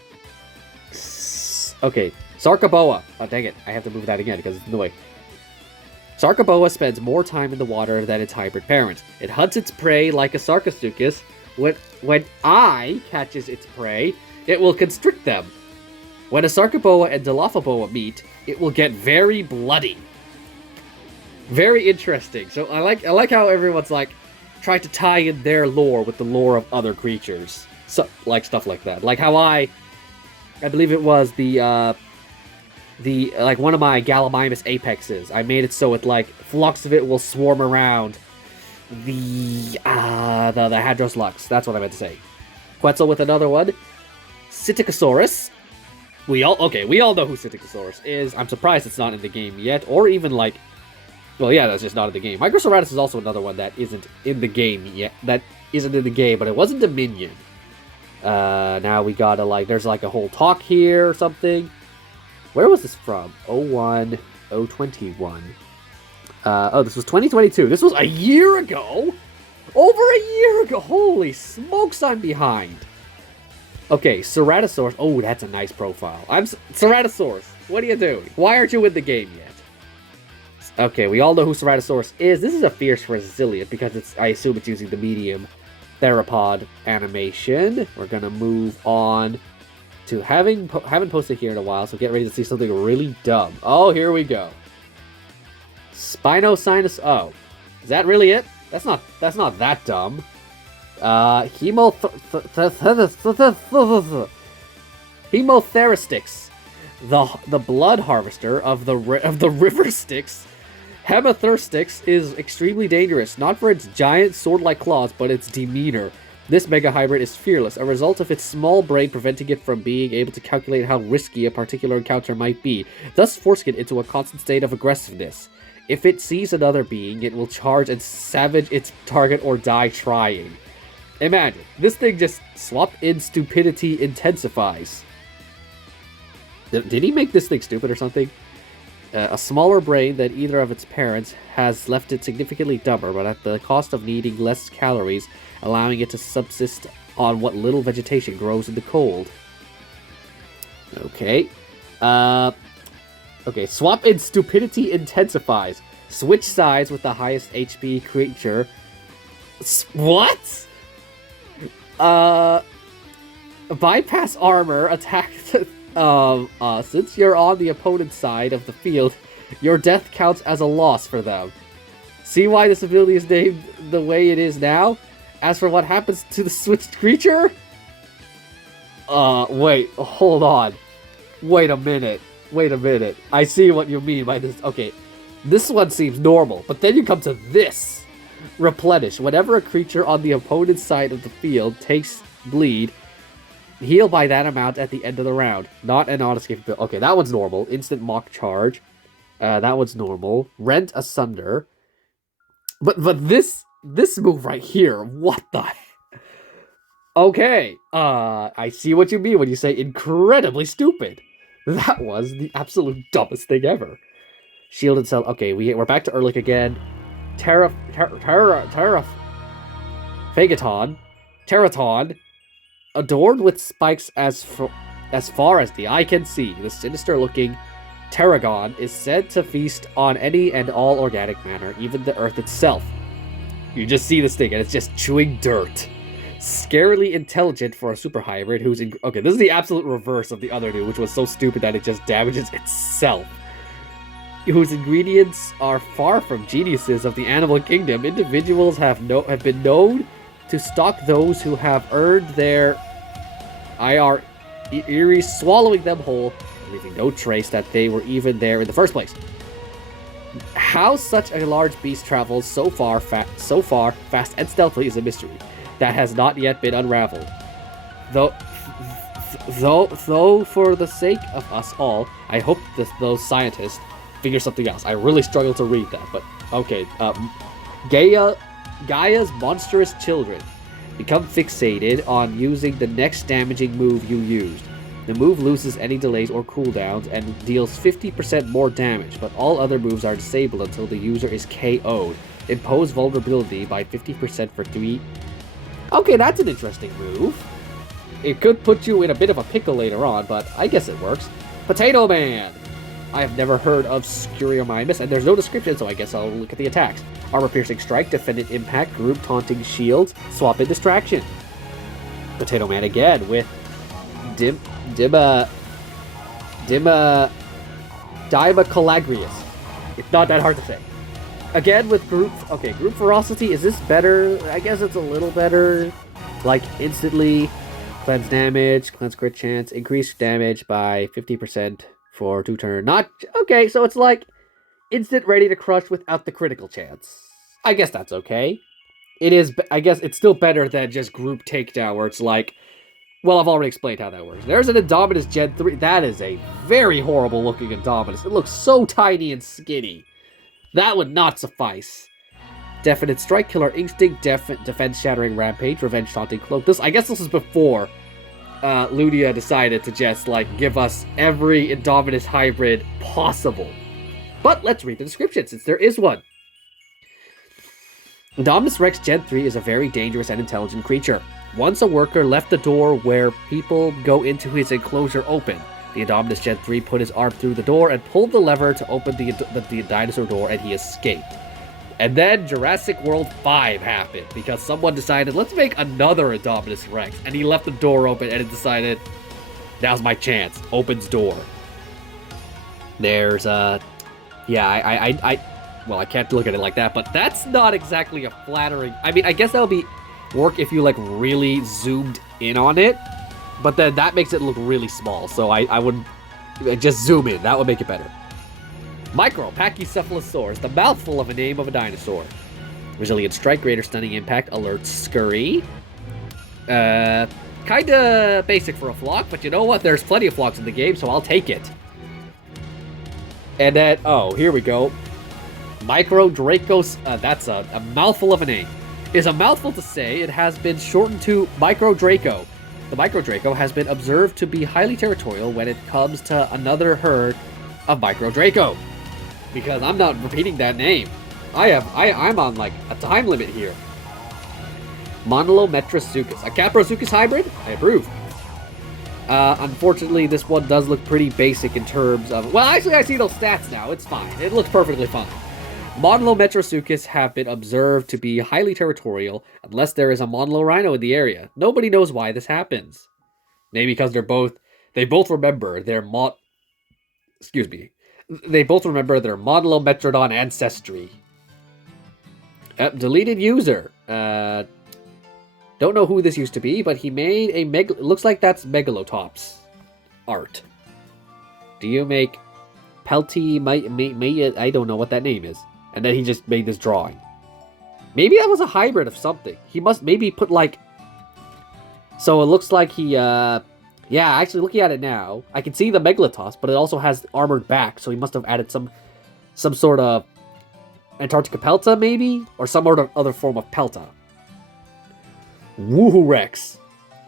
Okay, Sarcoboa. Oh, dang it. I have to move that again because it's in the way. Sarcoboa spends more time in the water than its hybrid parent. It hunts its prey like a Sarcosuchus. When eye catches its prey, it will constrict them. When a Sarcoboa and Dilophoboa meet, it will get very bloody. Very interesting. So I like how everyone's trying to tie in their lore with the lore of other creatures. So stuff like that. Like how I believe it was the one of my Gallimimus apexes. I made it so it flocks of it will swarm around the Hadros Lux. That's what I meant to say. Quetzal with another one. Psittacosaurus. We all know who Psittacosaurus is. I'm surprised it's not in the game yet, or even well, yeah, that's just not in the game. Microceratops is also another one that isn't in the game yet. That isn't in the game, but it wasn't a minion. Now we gotta there's a whole talk here or something. Where was this from? 01, 021. This was 2022. This was a year ago? Over a year ago! Holy smokes, I'm behind. Okay, Ceratosaurus. Oh, that's a nice profile. Ceratosaurus, what are you doing? Why aren't you in the game yet? Okay, we all know who Ceratosaurus is. This is a fierce resilient because I assume it's using the medium theropod animation. We're gonna move on to haven't posted here in a while, so get ready to see something really dumb. Oh, here we go. Spinosinus. Oh, is that really it? That's not that dumb. Hemotheristix, the blood harvester of the river Styx. Hemotheristix is extremely dangerous, not for its giant sword-like claws, but its demeanor. This mega hybrid is fearless, a result of its small brain preventing it from being able to calculate how risky a particular encounter might be, thus forcing it into a constant state of aggressiveness. If it sees another being, it will charge and savage its target or die trying. Imagine, this thing just swap in stupidity intensifies. Did he make this thing stupid or something? A smaller brain than either of its parents has left it significantly dumber, but at the cost of needing less calories, allowing it to subsist on what little vegetation grows in the cold. Okay. Okay, swap in stupidity intensifies. Switch sides with the highest HP creature. What? Bypass armor, attack... since you're on the opponent's side of the field, your death counts as a loss for them. See why this ability is named the way it is now? As for what happens to the switched creature? Wait, hold on. Wait a minute. I see what you mean by this. Okay, this one seems normal, but then you come to this. Replenish. Whenever a creature on the opponent's side of the field takes bleed, heal by that amount at the end of the round. Not an auto-escape ability. Okay, that one's normal. Instant mock charge. That one's normal. Rent asunder. But this move right here, what the... Okay, I see what you mean when you say incredibly stupid. That was the absolute dumbest thing ever. Shield and cell. Okay, we're back to Erlich again. Teraton. Adorned with spikes as far as the eye can see, the sinister-looking Terragon is said to feast on any and all organic matter, even the earth itself. You just see this thing, and it's just chewing dirt. Scarily intelligent for a super hybrid who's in... Okay, this is the absolute reverse of the other dude, which was so stupid that it just damages itself. Whose ingredients are far from geniuses of the animal kingdom. Individuals have been known to stalk those who have earned their IR eerie, swallowing them whole, leaving no trace that they were even there in the first place. How such a large beast travels so far, fast and stealthily is a mystery that has not yet been unraveled. Though for the sake of us all, I hope those scientists figure something else. I really struggle to read that, but okay. Gaia's monstrous children become fixated on using the next damaging move you used. The move loses any delays or cooldowns and deals 50% more damage, but all other moves are disabled until the user is KO'd. Impose vulnerability by 50% for 3. Okay, that's an interesting move. It could put you in a bit of a pickle later on, but I guess it works. Potato Man! I have never heard of Scuriomimus, and there's no description, so I guess I'll look at the attacks. Armor-piercing strike, defendant impact, group taunting shields, swap in distraction. Potato Man again with Dimacalagrius. It's not that hard to say. Again with group ferocity. Is this better? I guess it's a little better. Like instantly cleanse damage, cleanse crit chance, increase damage by 50% for 2 turns. Not okay, so it's like instant ready to crush without the critical chance. I guess that's okay. It is, I guess it's still better than just group takedown where it's like, well, I've already explained how that works. There's an Indominus Gen 3. That is a very horrible looking Indominus. It looks so tiny and skinny. That would not suffice. Definite Strike, Killer Instinct, Defense Shattering Rampage, Revenge Taunting Cloak. I guess this was before Ludia decided to just, like, give us every Indominus hybrid possible. But let's read the description, since there is one. Indominus Rex Gen 3 is a very dangerous and intelligent creature. Once a worker left the door where people go into his enclosure open. The Indominus Gen 3 put his arm through the door and pulled the lever to open the dinosaur door, and he escaped. And then Jurassic World 5 happened, because someone decided, let's make another Indominus Rex. And he left the door open, and it decided, now's my chance. Opens door. There's, yeah, well, I can't look at it like that, but that's not exactly a flattering... I mean, I guess that would be work if you, like, really zoomed in on it, but then that makes it look really small, so I would just zoom in. That would make it better. Micro Pachycephalosaurus, the mouthful of a name of a dinosaur. Resilient Strike, Greater Stunning Impact, Alert Scurry. Kinda basic for a flock, but you know what? There's plenty of flocks in the game, so I'll take it. And then, oh, here we go. Micro Dracos, that's a mouthful of a name. Is a mouthful to say. It has been shortened to Micro Draco. The Micro Draco has been observed to be highly territorial when it comes to another herd of Micro Draco. Because I'm not repeating that name. I'm on like a time limit here. Monolometrosuchus, a Caprosuchus hybrid? I approve. Unfortunately, this one does look pretty basic in terms of... Well, actually, I see those stats now. It's fine. It looks perfectly fine. Monolometrosuchus have been observed to be highly territorial unless there is a Monolorhino in the area. Nobody knows why this happens. Maybe because they both remember their They both remember their Monolometrodon ancestry. Deleted user. Don't know who this used to be, but he made a looks like that's Megalotops art. Do you make Pelty? I don't know what that name is. And then he just made this drawing. Maybe that was a hybrid of something. He must maybe put like... So it looks like he, yeah, actually looking at it now, I can see the Megalotops, but it also has armored back, so he must have added some sort of Antarctica Pelta, maybe? Or some other form of Pelta. Woohoo Rex.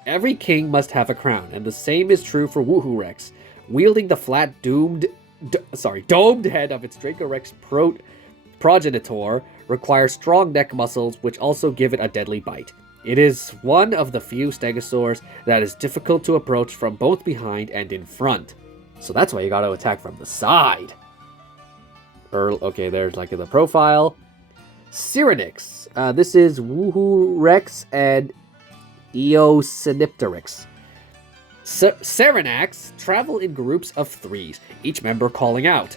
Every king must have a crown, and the same is true for Woohoo Rex. Wielding the flat domed head of its Dracorex progenitor requires strong neck muscles, which also give it a deadly bite. It is one of the few stegosaurs that is difficult to approach from both behind and in front. So that's why you gotta attack from the side. Okay, there's like the profile. Cyrenix. This is Woohoo Rex and Eosinipteryx. Cyrenax travel in groups of 3s, each member calling out.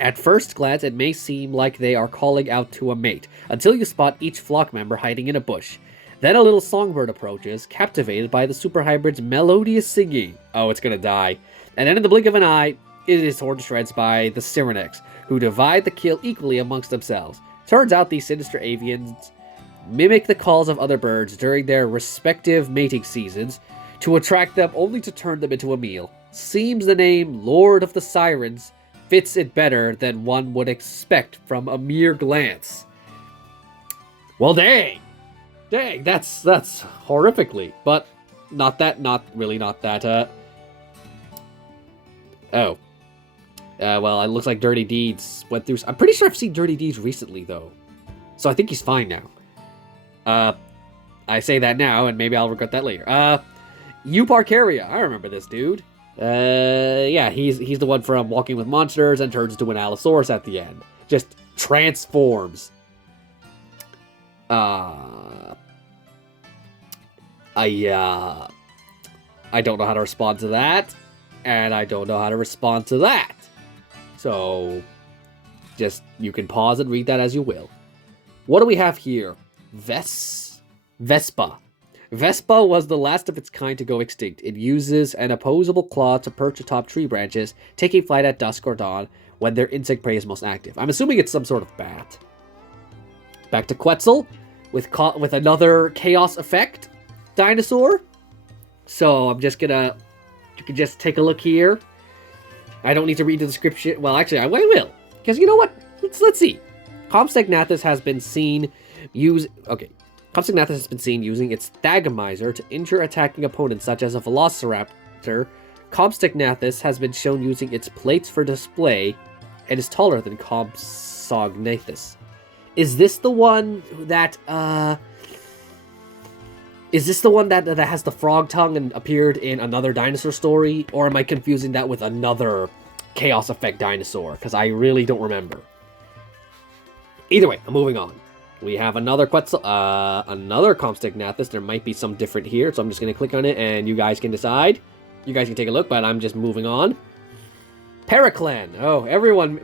At first glance, it may seem like they are calling out to a mate, until you spot each flock member hiding in a bush. Then a little songbird approaches, captivated by the super hybrid's melodious singing. Oh, it's gonna die. And then in the blink of an eye, it is torn to shreds by the Cyrenax, who divide the kill equally amongst themselves. Turns out these sinister avians mimic the calls of other birds during their respective mating seasons to attract them only to turn them into a meal. Seems the name Lord of the Sirens fits it better than one would expect from a mere glance. Well, dang, that's horrifically, but not that. Well, it looks like Dirty Deeds went through... I'm pretty sure I've seen Dirty Deeds recently, though. So I think he's fine now. I say that now, and maybe I'll regret that later. Euparcaria. I remember this dude. Yeah, he's the one from Walking with Monsters and turns into an Allosaurus at the end. Just transforms. I don't know how to respond to that. And I don't know how to respond to that. So, just, you can pause and read that as you will. What do we have here? Vespa. Vespa was the last of its kind to go extinct. It uses an opposable claw to perch atop tree branches, taking flight at dusk or dawn when their insect prey is most active. I'm assuming it's some sort of bat. Back to Quetzal with another chaos effect dinosaur. So, I'm just gonna... You can just take a look here. I don't need to read the description. Well, actually, I will. Because you know what? Let's see. Comstegnathus has been seen using its Thagomizer to injure attacking opponents such as a Velociraptor. Comstegnathus has been shown using its plates for display and is taller than Compsognathus. Is this the one that has the frog tongue and appeared in another dinosaur story? Or am I confusing that with another Chaos Effect dinosaur? Because I really don't remember. Either way, I'm moving on. We have another Quetzal, another Compsognathus. There might be some different here, so I'm just going to click on it and you guys can decide. You guys can take a look, but I'm just moving on. Paraclan. Oh,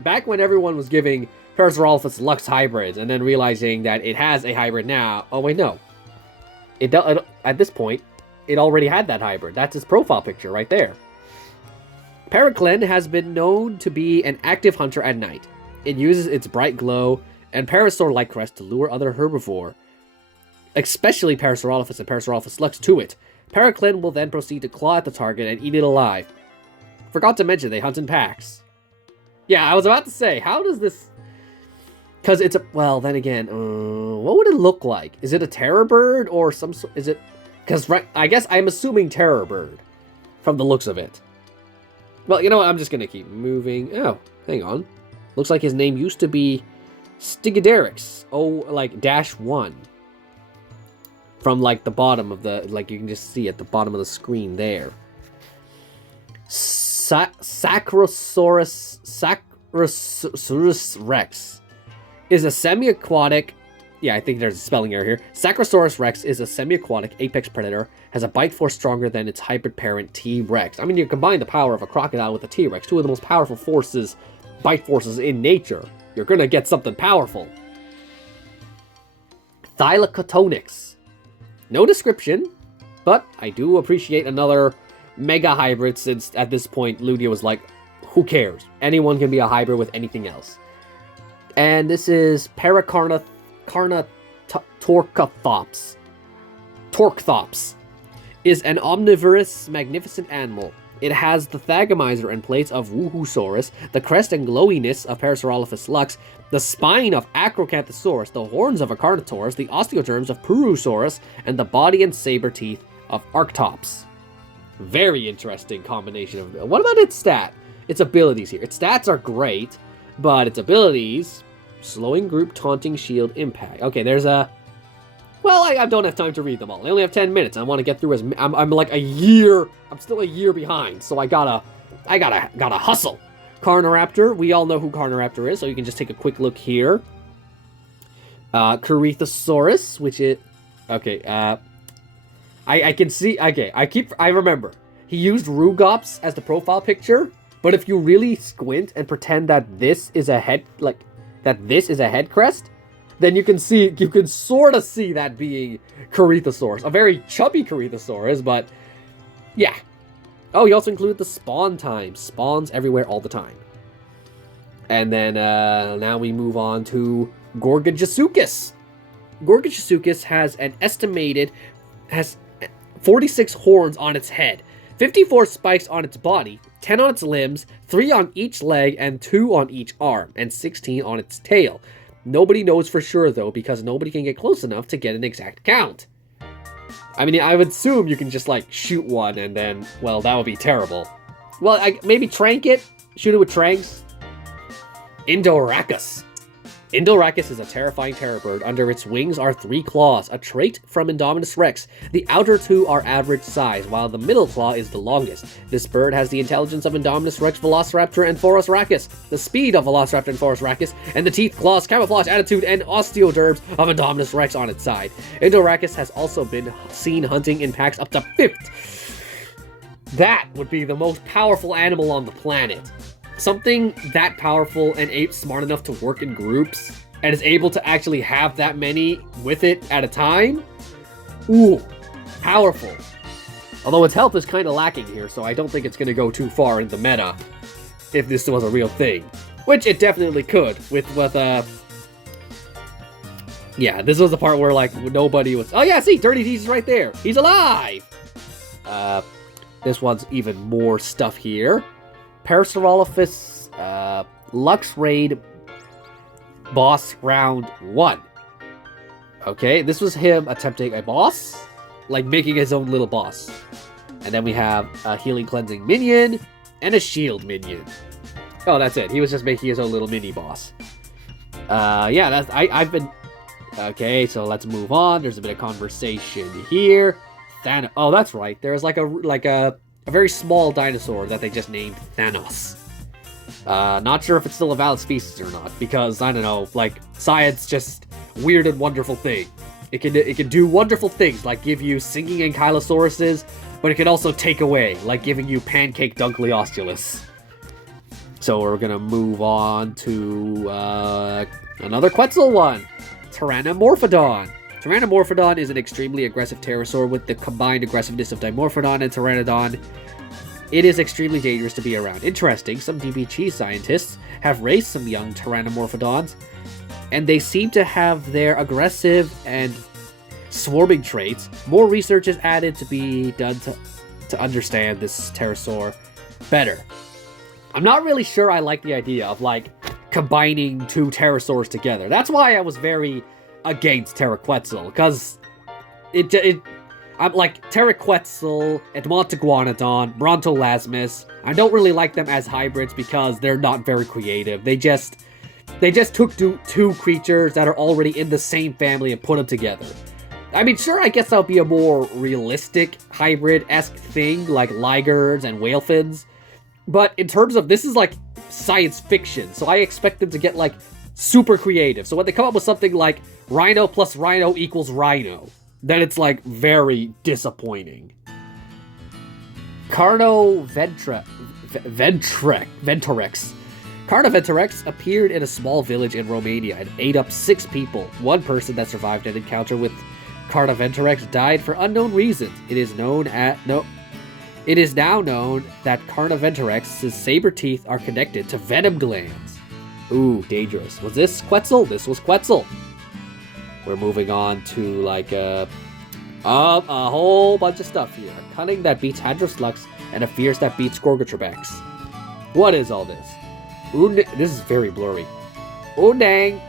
back when everyone was giving Parasaurolophus Lux hybrids and then realizing that it has a hybrid now. Oh, wait, no. At this point, it already had that hybrid. That's its profile picture right there. Paraclan has been known to be an active hunter at night. It uses its bright glow and Parasaur-like crest to lure other herbivore, especially Parasaurolophus and Parasaurolophus Lux, to it. Paraclan will then proceed to claw at the target and eat it alive. Forgot to mention, they hunt in packs. Yeah, I was about to say, how does this... Because it's a... Well, then again, what would it look like? Is it a terror bird or some sort... Is it... Because I guess I'm assuming terror bird from the looks of it. Well, you know what? I'm just going to keep moving. Oh, hang on. Looks like his name used to be Stigaderix. Oh, like -1. From like the bottom of the... Like you can just see at the bottom of the screen there. Sacrosaurus Rex is a semi-aquatic... Yeah, I think there's a spelling error here. Sacrosaurus Rex is a semi-aquatic apex predator, has a bite force stronger than its hybrid parent T-Rex. I mean, you combine the power of a crocodile with a T-Rex, two of the most powerful forces, bite forces in nature. You're gonna get something powerful. Thylacotonix. No description, but I do appreciate another mega hybrid, since at this point Ludia was like, who cares? Anyone can be a hybrid with anything else. And this is Torcthops. Torcthops is an omnivorous, magnificent animal. It has the thagomizer and plates of Woohoosaurus, the crest and glowiness of Parasaurolophus lux, the spine of Acrocanthosaurus, the horns of Acarnotaurus, the osteoderms of Purosaurus, and the body and saber teeth of Arctops. Very interesting combination of... What about its stat? Its abilities here. Its stats are great, but its abilities... Slowing group, taunting, shield, impact. Okay, there's a... Well, I don't have time to read them all. I only have 10 minutes. I want to get through as... I'm like a year... I'm still a year behind, so I gotta hustle. Carnoraptor. We all know who Carnoraptor is, so you can just take a quick look here. Corythosaurus, which is... Okay, I can see... Okay, I remember. He used Rugops as the profile picture, but if you really squint and pretend that this is a head... Like... that this is a head crest, then you can sort of see that being Corythosaurus. A very chubby Corythosaurus, but yeah. Oh, he also included the spawn time. Spawns everywhere all the time. And then now we move on to Gorgojasuchus. Gorgojasuchus has 46 horns on its head, 54 spikes on its body, 10 on its limbs, 3 on each leg, and 2 on each arm, and 16 on its tail. Nobody knows for sure, though, because nobody can get close enough to get an exact count. I mean, I would assume you can just, like, shoot one, and then, well, that would be terrible. Well, maybe trank it? Shoot it with tranks? Indoracus. Indoracus is a terrifying terror bird. Under its wings are 3 claws, a trait from Indominus Rex. The outer 2 are average size, while the middle claw is the longest. This bird has the intelligence of Indominus Rex, Velociraptor, and Phorusrhacus, the speed of Velociraptor and Phorusrhacus, and the teeth, claws, camouflage, attitude, and osteoderms of Indominus Rex on its side. Indoracus has also been seen hunting in packs up to 50. That would be the most powerful animal on the planet. Something that powerful and smart enough to work in groups and is able to actually have that many with it at a time? Ooh, powerful. Although its health is kind of lacking here, so I don't think it's going to go too far in the meta if this was a real thing. Which it definitely could with yeah, this was the part where, like, nobody was... Oh yeah, see, Dirty D's is right there. He's alive! This one's even more stuff here. Parasaurolophus, Lux Raid, boss round 1. Okay, this was him attempting a boss, like making his own little boss. And then we have a healing cleansing minion and a shield minion. Oh, that's it. He was just making his own little mini boss. Yeah, I've been... Okay, so let's move on. There's a bit of conversation here. Oh, that's right. There's like a very small dinosaur that they just named Thanos. Not sure if it's still a valid species or not, because, I don't know, like, science just weird and wonderful thing. It can do wonderful things, like give you singing ankylosauruses, but it can also take away, like giving you pancake dunkleosteolus. So we're gonna move on to another Quetzal one, Tyrannomorphodon. Tyrannomorphodon is an extremely aggressive pterosaur with the combined aggressiveness of Dimorphodon and Pteranodon. It is extremely dangerous to be around. Interesting, some DBG scientists have raised some young Tyrannomorphodons, and they seem to have their aggressive and swarming traits. More research is added to be done to understand this pterosaur better. I'm not really sure I like the idea of, like, combining two pterosaurs together. That's why I was very against Pteroquetzal, because I'm like Pteroquetzal, Edmontoguanodon, Brontolasmus. I don't really like them as hybrids because they're not very creative. They just took two creatures that are already in the same family and put them together. I mean, sure, I guess that would be a more realistic hybrid-esque thing, like ligers and whalefins. But in terms of, this is like science fiction, so I expect them to get like super creative. So when they come up with something like Rhino plus Rhino equals Rhino, then it's like very disappointing. Carnoventrex. Carnoventrex appeared in a small village in Romania and ate up 6 people. One person that survived an encounter with Carnoventrex died for unknown reasons. It is now known that Carnoventrex's saber teeth are connected to venom glands. Ooh, dangerous. Was this Quetzal? This was Quetzal. We're moving on to like a whole bunch of stuff here. A cunning that beats Hadroslux and a fierce that beats Gorgotrebex. What is all this? This is very blurry. Unanlagia.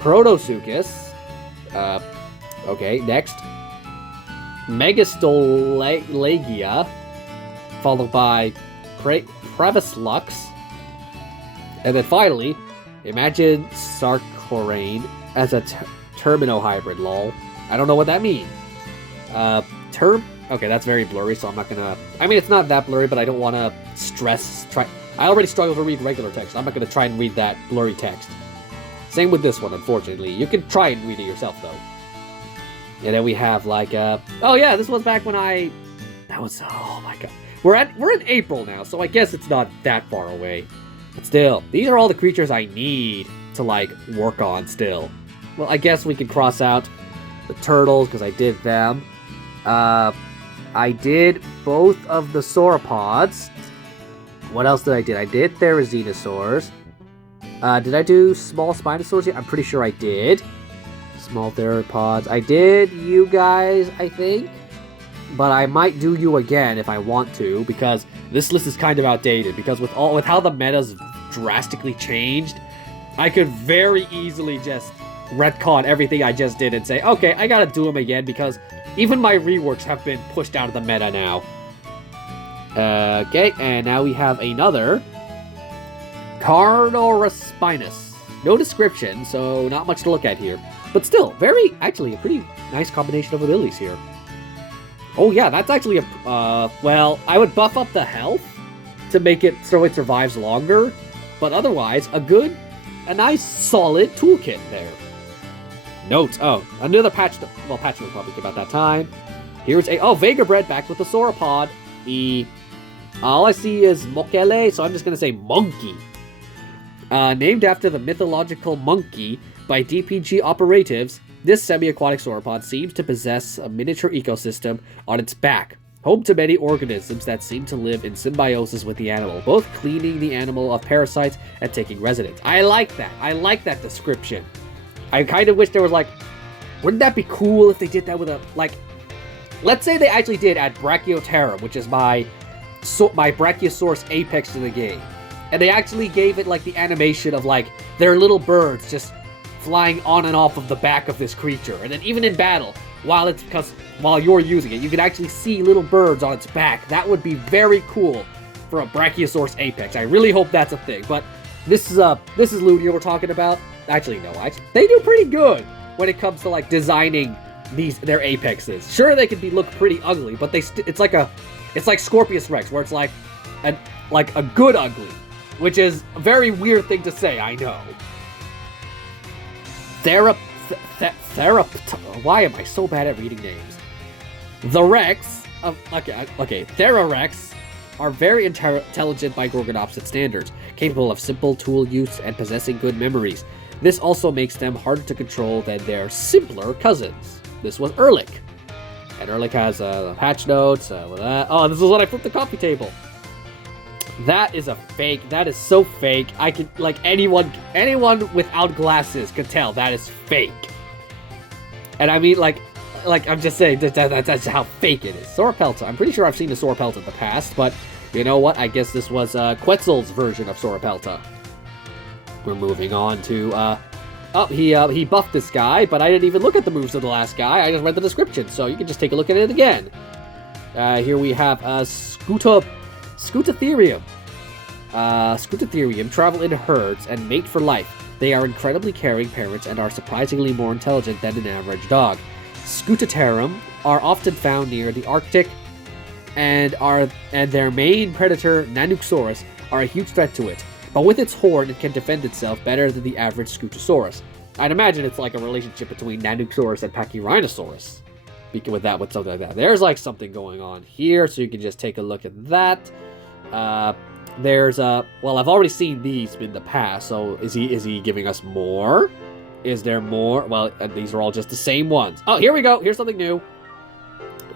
Protosuchus. Okay, next. Megastolagia. Followed by Previslux. And then finally, imagine Sarcorane as a Termino hybrid, lol. I don't know what that means. Okay, that's very blurry, so I'm not gonna... I mean, it's not that blurry, but I don't want to I already struggle to read regular text. I'm not gonna try and read that blurry text. Same with this one, unfortunately. You can try and read it yourself, though. And then we have, like, oh yeah, this was back when oh my god. We're in April now, so I guess it's not that far away. But still, these are all the creatures I need to, like, work on still. Well, I guess we can cross out the turtles, because I did them. I did both of the sauropods. What else did I do? I did Therizinosaurs. Did I do small Spinosaurs yet? I'm pretty sure I did. Small theropods. I did you guys, I think. But I might do you again if I want to, because this list is kind of outdated. Because with how the meta's drastically changed, I could very easily just retcon everything I just did and say, okay, I gotta do them again, because even my reworks have been pushed out of the meta now. Okay, and now we have another Carnoraspinus. No description, so not much to look at here. But still, actually a pretty nice combination of abilities here. Oh yeah, that's actually well, I would buff up the health to make it so it survives longer. But otherwise, a nice solid toolkit there. Notes. Oh, another patch. Well, patch note probably came out that time. Here's Vega Bread back with the sauropod. All I see is Mokele, so I'm just gonna say monkey. Named after the mythological monkey by DPG operatives, this semi-aquatic sauropod seems to possess a miniature ecosystem on its back, home to many organisms that seem to live in symbiosis with the animal, both cleaning the animal of parasites and taking residence. I like that. I like that description. I kind of wish there was like, wouldn't that be cool if they did that with a, like, let's say they actually did add Brachioterum, which is my Brachiosaurus apex to the game. And they actually gave it like the animation of like their little birds just flying on and off of the back of this creature. And then even in battle, while you're using it, you can actually see little birds on its back. That would be very cool for a Brachiosaurus apex. I really hope that's a thing. But this is Ludia we're talking about. Actually, no, they do pretty good when it comes to like designing their apexes. Sure, they can look pretty ugly, but it's like Scorpius Rex, where it's like a good ugly, which is a very weird thing to say, I know. Why am I so bad at reading names? The Rex Therarex are very intelligent by Gorgonopsid standards, capable of simple tool use and possessing good memories. This also makes them harder to control than their simpler cousins. This was Ehrlich. And Ehrlich has patch notes. Oh, this is when I flipped the coffee table. That is a fake. That is so fake. I could, like, anyone without glasses could tell that is fake. And I mean, like I'm just saying, that's how fake it is. Saurpelta. I'm pretty sure I've seen a Saurpelta in the past, but You know what? I guess this was Quetzal's version of Sorapelta. We're moving on to, oh, he buffed this guy, but I didn't even look at the moves of the last guy. I just read the description, so you can just take a look at it again. Here we have Scutatherium. Scutatherium travel in herds and mate for life. They are incredibly caring parents and are surprisingly more intelligent than an average dog. Scutatherium are often found near the Arctic, and their main predator, Nanuqsaurus, are a huge threat to it. But with its horn, it can defend itself better than the average Scutasaurus. I'd imagine it's like a relationship between Nanuqsaurus and Pachyrhinosaurus. With something like that. There's like something going on here, so you can just take a look at that. Well, I've already seen these in the past, so is he giving us more? Is there more? Well, these are all just the same ones. Oh, here we go. Here's something new.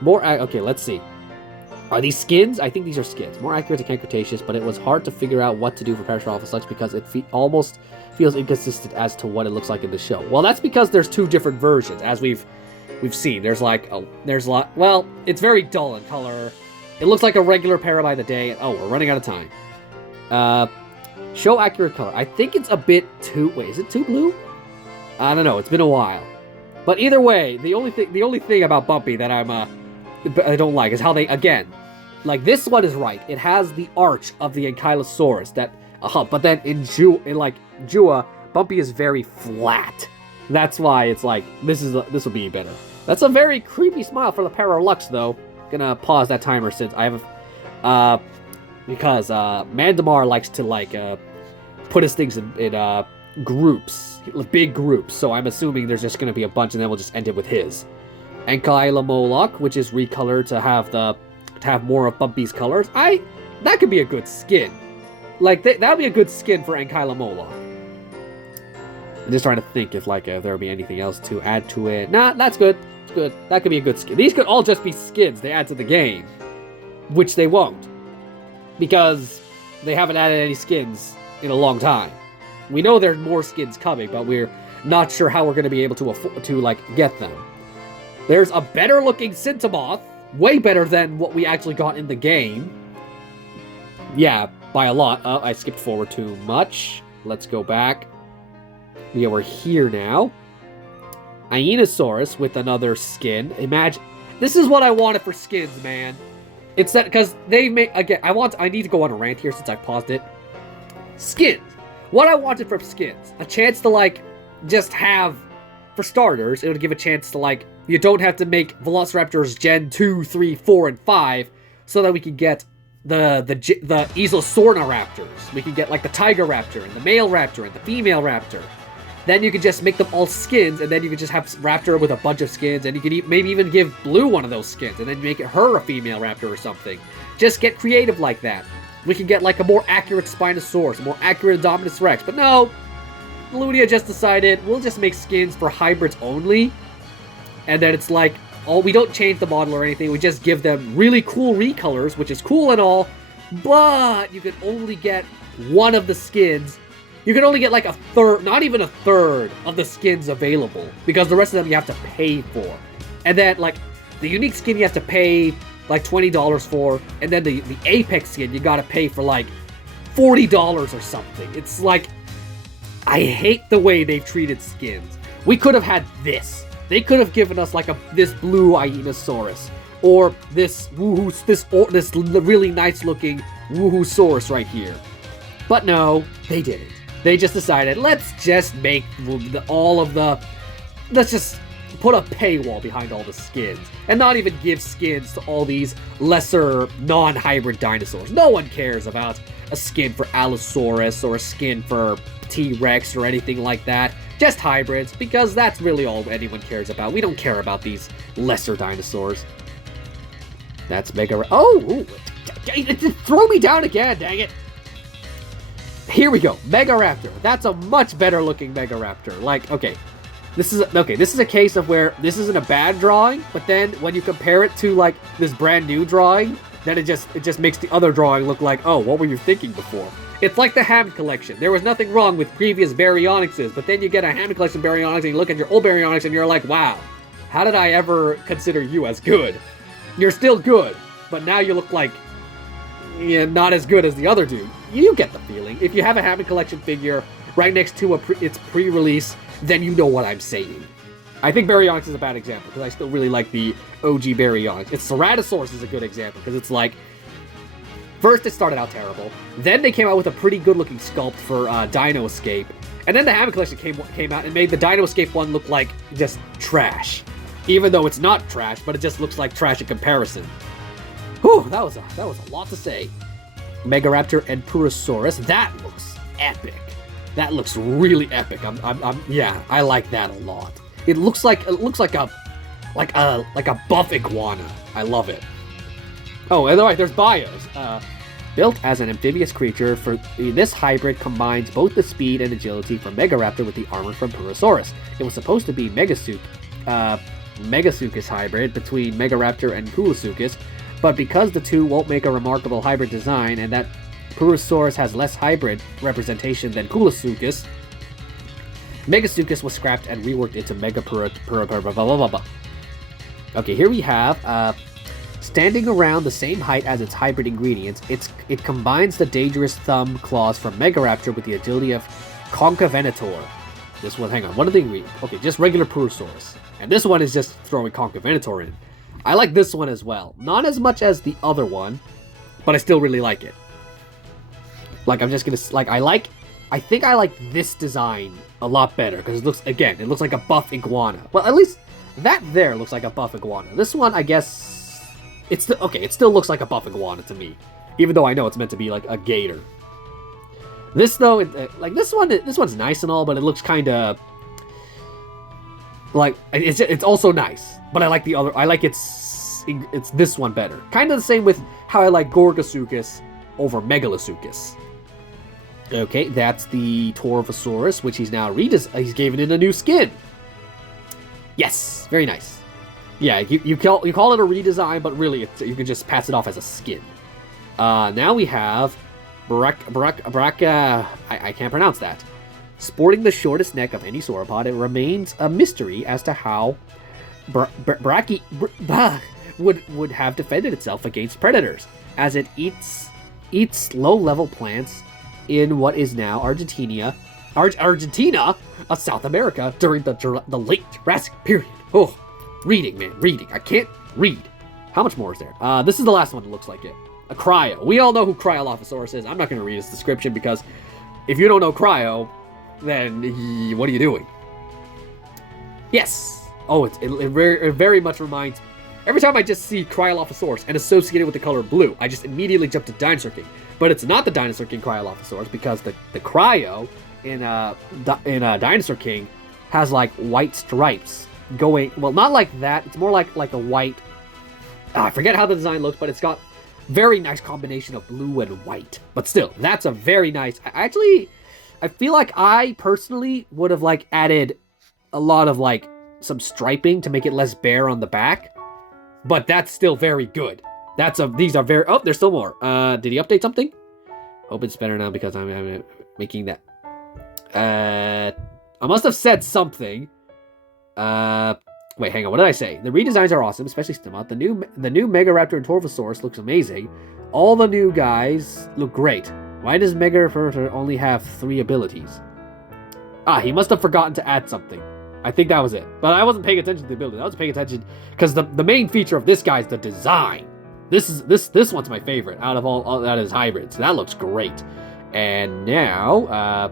More, okay, let's see. Are these skins? I think these are skins. More accurate to Can Cretaceous, but it was hard to figure out what to do for Parasaurolophus because it almost feels inconsistent as to what it looks like in the show. Well, that's because there's two different versions, as we've seen. There's well, it's very dull in color. It looks like a regular para by the day. Oh, we're running out of time. Show accurate color. I think it's a bit too... Wait, is it too blue? I don't know. It's been a while. But either way, the only thing about Bumpy that I don't like is how they, again, like this one is right. It has the arch of the Ankylosaurus that, but then in JWA, Bumpy is very flat. That's why it's like, this will be better. That's a very creepy smile for the Paralux, though. Gonna pause that timer since I have because Mandamar likes to like put his things in groups, big groups. So I'm assuming there's just gonna be a bunch, and then we'll just end it with his. Ankylomoloch, which is recolored to have more of Bumpy's colors. That could be a good skin. Like that'd be a good skin for Ankylomoloch. I'm just trying to think if there would be anything else to add to it. Nah, that's good. It's good. That could be a good skin. These could all just be skins they add to the game, which they won't, because they haven't added any skins in a long time. We know there's more skins coming, but we're not sure how we're going to be able to get them. There's a better looking Cintamoth, way better than what we actually got in the game. Yeah, by a lot. I skipped forward too much. Let's go back. Yeah, we're here now. Ionosaurus with another skin. Imagine, this is what I wanted for skins, man. It's that, because they make, again, I need to go on a rant here since I paused it. Skins. What I wanted for skins. A chance to, just have, for starters, it would give a chance to, you don't have to make Velociraptors Gen 2, 3, 4, and 5, so that we can get the Ezosorna Raptors. We can get, the Tiger Raptor, and the male Raptor, and the female Raptor. Then you could just make them all skins, and then you could just have Raptor with a bunch of skins, and you could maybe even give Blue one of those skins, and then make her a female Raptor or something. Just get creative like that. We can get, a more accurate Spinosaurus, a more accurate Indominus Rex, but no! Ludia just decided, we'll just make skins for hybrids only, and then it's we don't change the model or anything, we just give them really cool recolors, which is cool and all, but you can only get one of the skins. You can only get a third, not even a third of the skins available, because the rest of them you have to pay for. And then, the unique skin you have to pay, $20 for, and then the Apex skin you gotta pay for, $40 or something. It's I hate the way they've treated skins. We could have had this. They could have given us, this blue Ionosaurus, or this really nice-looking Woohoosaurus right here. But no, they didn't. They just decided, let's just make let's just put a paywall behind all the skins, and not even give skins to all these lesser non-hybrid dinosaurs. No one cares about a skin for Allosaurus or a skin for T-Rex or anything like that. Just hybrids, because that's really all anyone cares about. We don't care about these lesser dinosaurs. That's Mega... Oh! Throw me down again, dang it! Here we go, Megaraptor. That's a much better looking Megaraptor. Okay, this is a case of where this isn't a bad drawing, but then when you compare it to this brand new drawing, then it just makes the other drawing look like, oh, what were you thinking before? It's like the Hammond collection. There was nothing wrong with previous Baryonyxes, but then you get a Hammond collection Baryonyx and you look at your old Baryonyx and you're like, wow, how did I ever consider you as good? You're still good, but now you look like not as good as the other dude. You get the feeling. If you have a Hammond Collection figure right next to its pre-release, then you know what I'm saying. I think Baryonyx is a bad example, because I still really like the OG Baryonyx. It's Ceratosaurus is a good example, because it's like, first it started out terrible, then they came out with a pretty good-looking sculpt for Dino Escape, and then the Hammond Collection came out and made the Dino Escape one look like just trash. Even though it's not trash, but it just looks like trash in comparison. Whew, that was a lot to say. Megaraptor and Purosaurus, that looks epic. That looks really epic. Yeah, I like that a lot. It looks like a buff iguana. I love it. Oh, and right, there's bios. Built as an amphibious creature, this hybrid combines both the speed and agility from Megaraptor with the armor from Purosaurus. It was supposed to be Megasuchus hybrid between Megaraptor and Coolosuchus, but because the two won't make a remarkable hybrid design, and that Purosaurus has less hybrid representation than Coolosuchus, Megasuchus was scrapped and reworked into Megapura. Okay, here we have, standing around the same height as its hybrid ingredients, it combines the dangerous thumb claws from Megaraptor with the agility of Concavenator. This one, hang on, what are the ingredients? Okay, just regular Purosaurus. And this one is just throwing Concavenator in. I like this one as well. Not as much as the other one, but I still really like it. Like, I'm just gonna, like, I think I like this design a lot better, because it looks like a buff iguana. Well, at least that there looks like a buff iguana. This one, I guess, it still looks like a buff iguana to me, even though I know it's meant to be like a gator. This though, like this one's nice and all, but it looks kind of like it's also nice. But I like the other. I like it's this one better. Kind of the same with how I like Gorgosuchus over Megalosuchus. Okay, that's the Torvosaurus, which he's now he's given it a new skin. Yes, very nice. Yeah, you call it a redesign, but really you can just pass it off as a skin. Now we have Baraka. I can't pronounce that. Sporting the shortest neck of any sauropod, it remains a mystery as to how Braki would have defended itself against predators, as it eats low-level plants in what is now Argentina, South America, during the late Jurassic period. Oh, reading, man, reading. I can't read. How much more is there? This is the last one that looks like it. A Cryo. We all know who Cryolophosaurus is. I'm not going to read his description, because if you don't know Cryo, then what are you doing? Yes. Oh, it very much reminds. Every time I just see Cryolophosaurus and associate it with the color blue, I just immediately jump to Dinosaur King. But it's not the Dinosaur King Cryolophosaurus, because the Cryo in Dinosaur King has like white stripes going. Well, not like that. It's more like a white. I forget how the design looks, but it's got very nice combination of blue and white. But still, that's a very nice. I feel like I personally would have like added a lot of like some striping to make it less bare on the back, but that's still very good. These are very. Oh, there's still more. Did he update something? Hope it's better now, because I'm making that. I must have said something. Wait, hang on. What did I say? The redesigns are awesome, especially Stimot. The new Megaraptor and Torvosaurus looks amazing. All the new guys look great. Why does Megaraptor only have 3 abilities? He must have forgotten to add something. I think that was it. But I wasn't paying attention to the ability. I was paying attention because the main feature of this guy is the design. This one's my favorite out of all that is hybrids. That looks great. And now,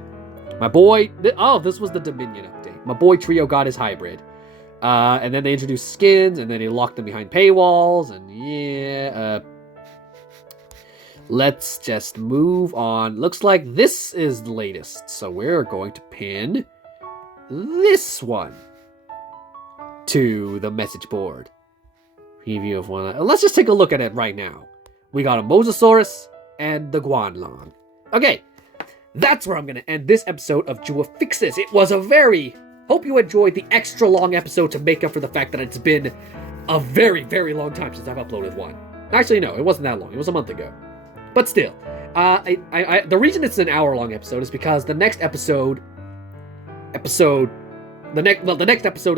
my boy. This was the Dominion update. My boy Trio got his hybrid. And then they introduced skins, and then they locked them behind paywalls, and yeah. Let's just move on. Looks like this is the latest, so we're going to pin this one to the message board. Preview of one. Let's just take a look at it right now. We got a Mosasaurus and the Guanlong. Okay, that's where I'm going to end this episode of JWA Fixes. It was a very... Hope you enjoyed the extra long episode to make up for the fact that it's been a very, very long time since I've uploaded one. Actually, no, it wasn't that long. It was a month ago. But still, the reason it's an hour-long episode is because the next episode is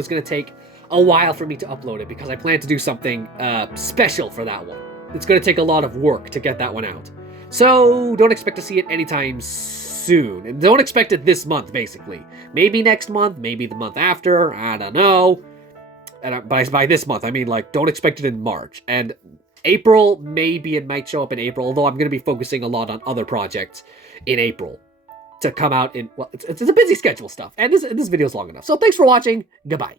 going to take a while for me to upload it, because I plan to do something special for that one. it's going to take a lot of work to get that one out. So don't expect to see it anytime soon. And don't expect it this month, basically. Maybe next month, maybe the month after, I don't know. And by this month, I mean, like, don't expect it in March. And April, maybe it might show up in April, although I'm going to be focusing a lot on other projects in April to come out in, well, it's a busy schedule stuff. And this video's long enough. So thanks for watching. Goodbye.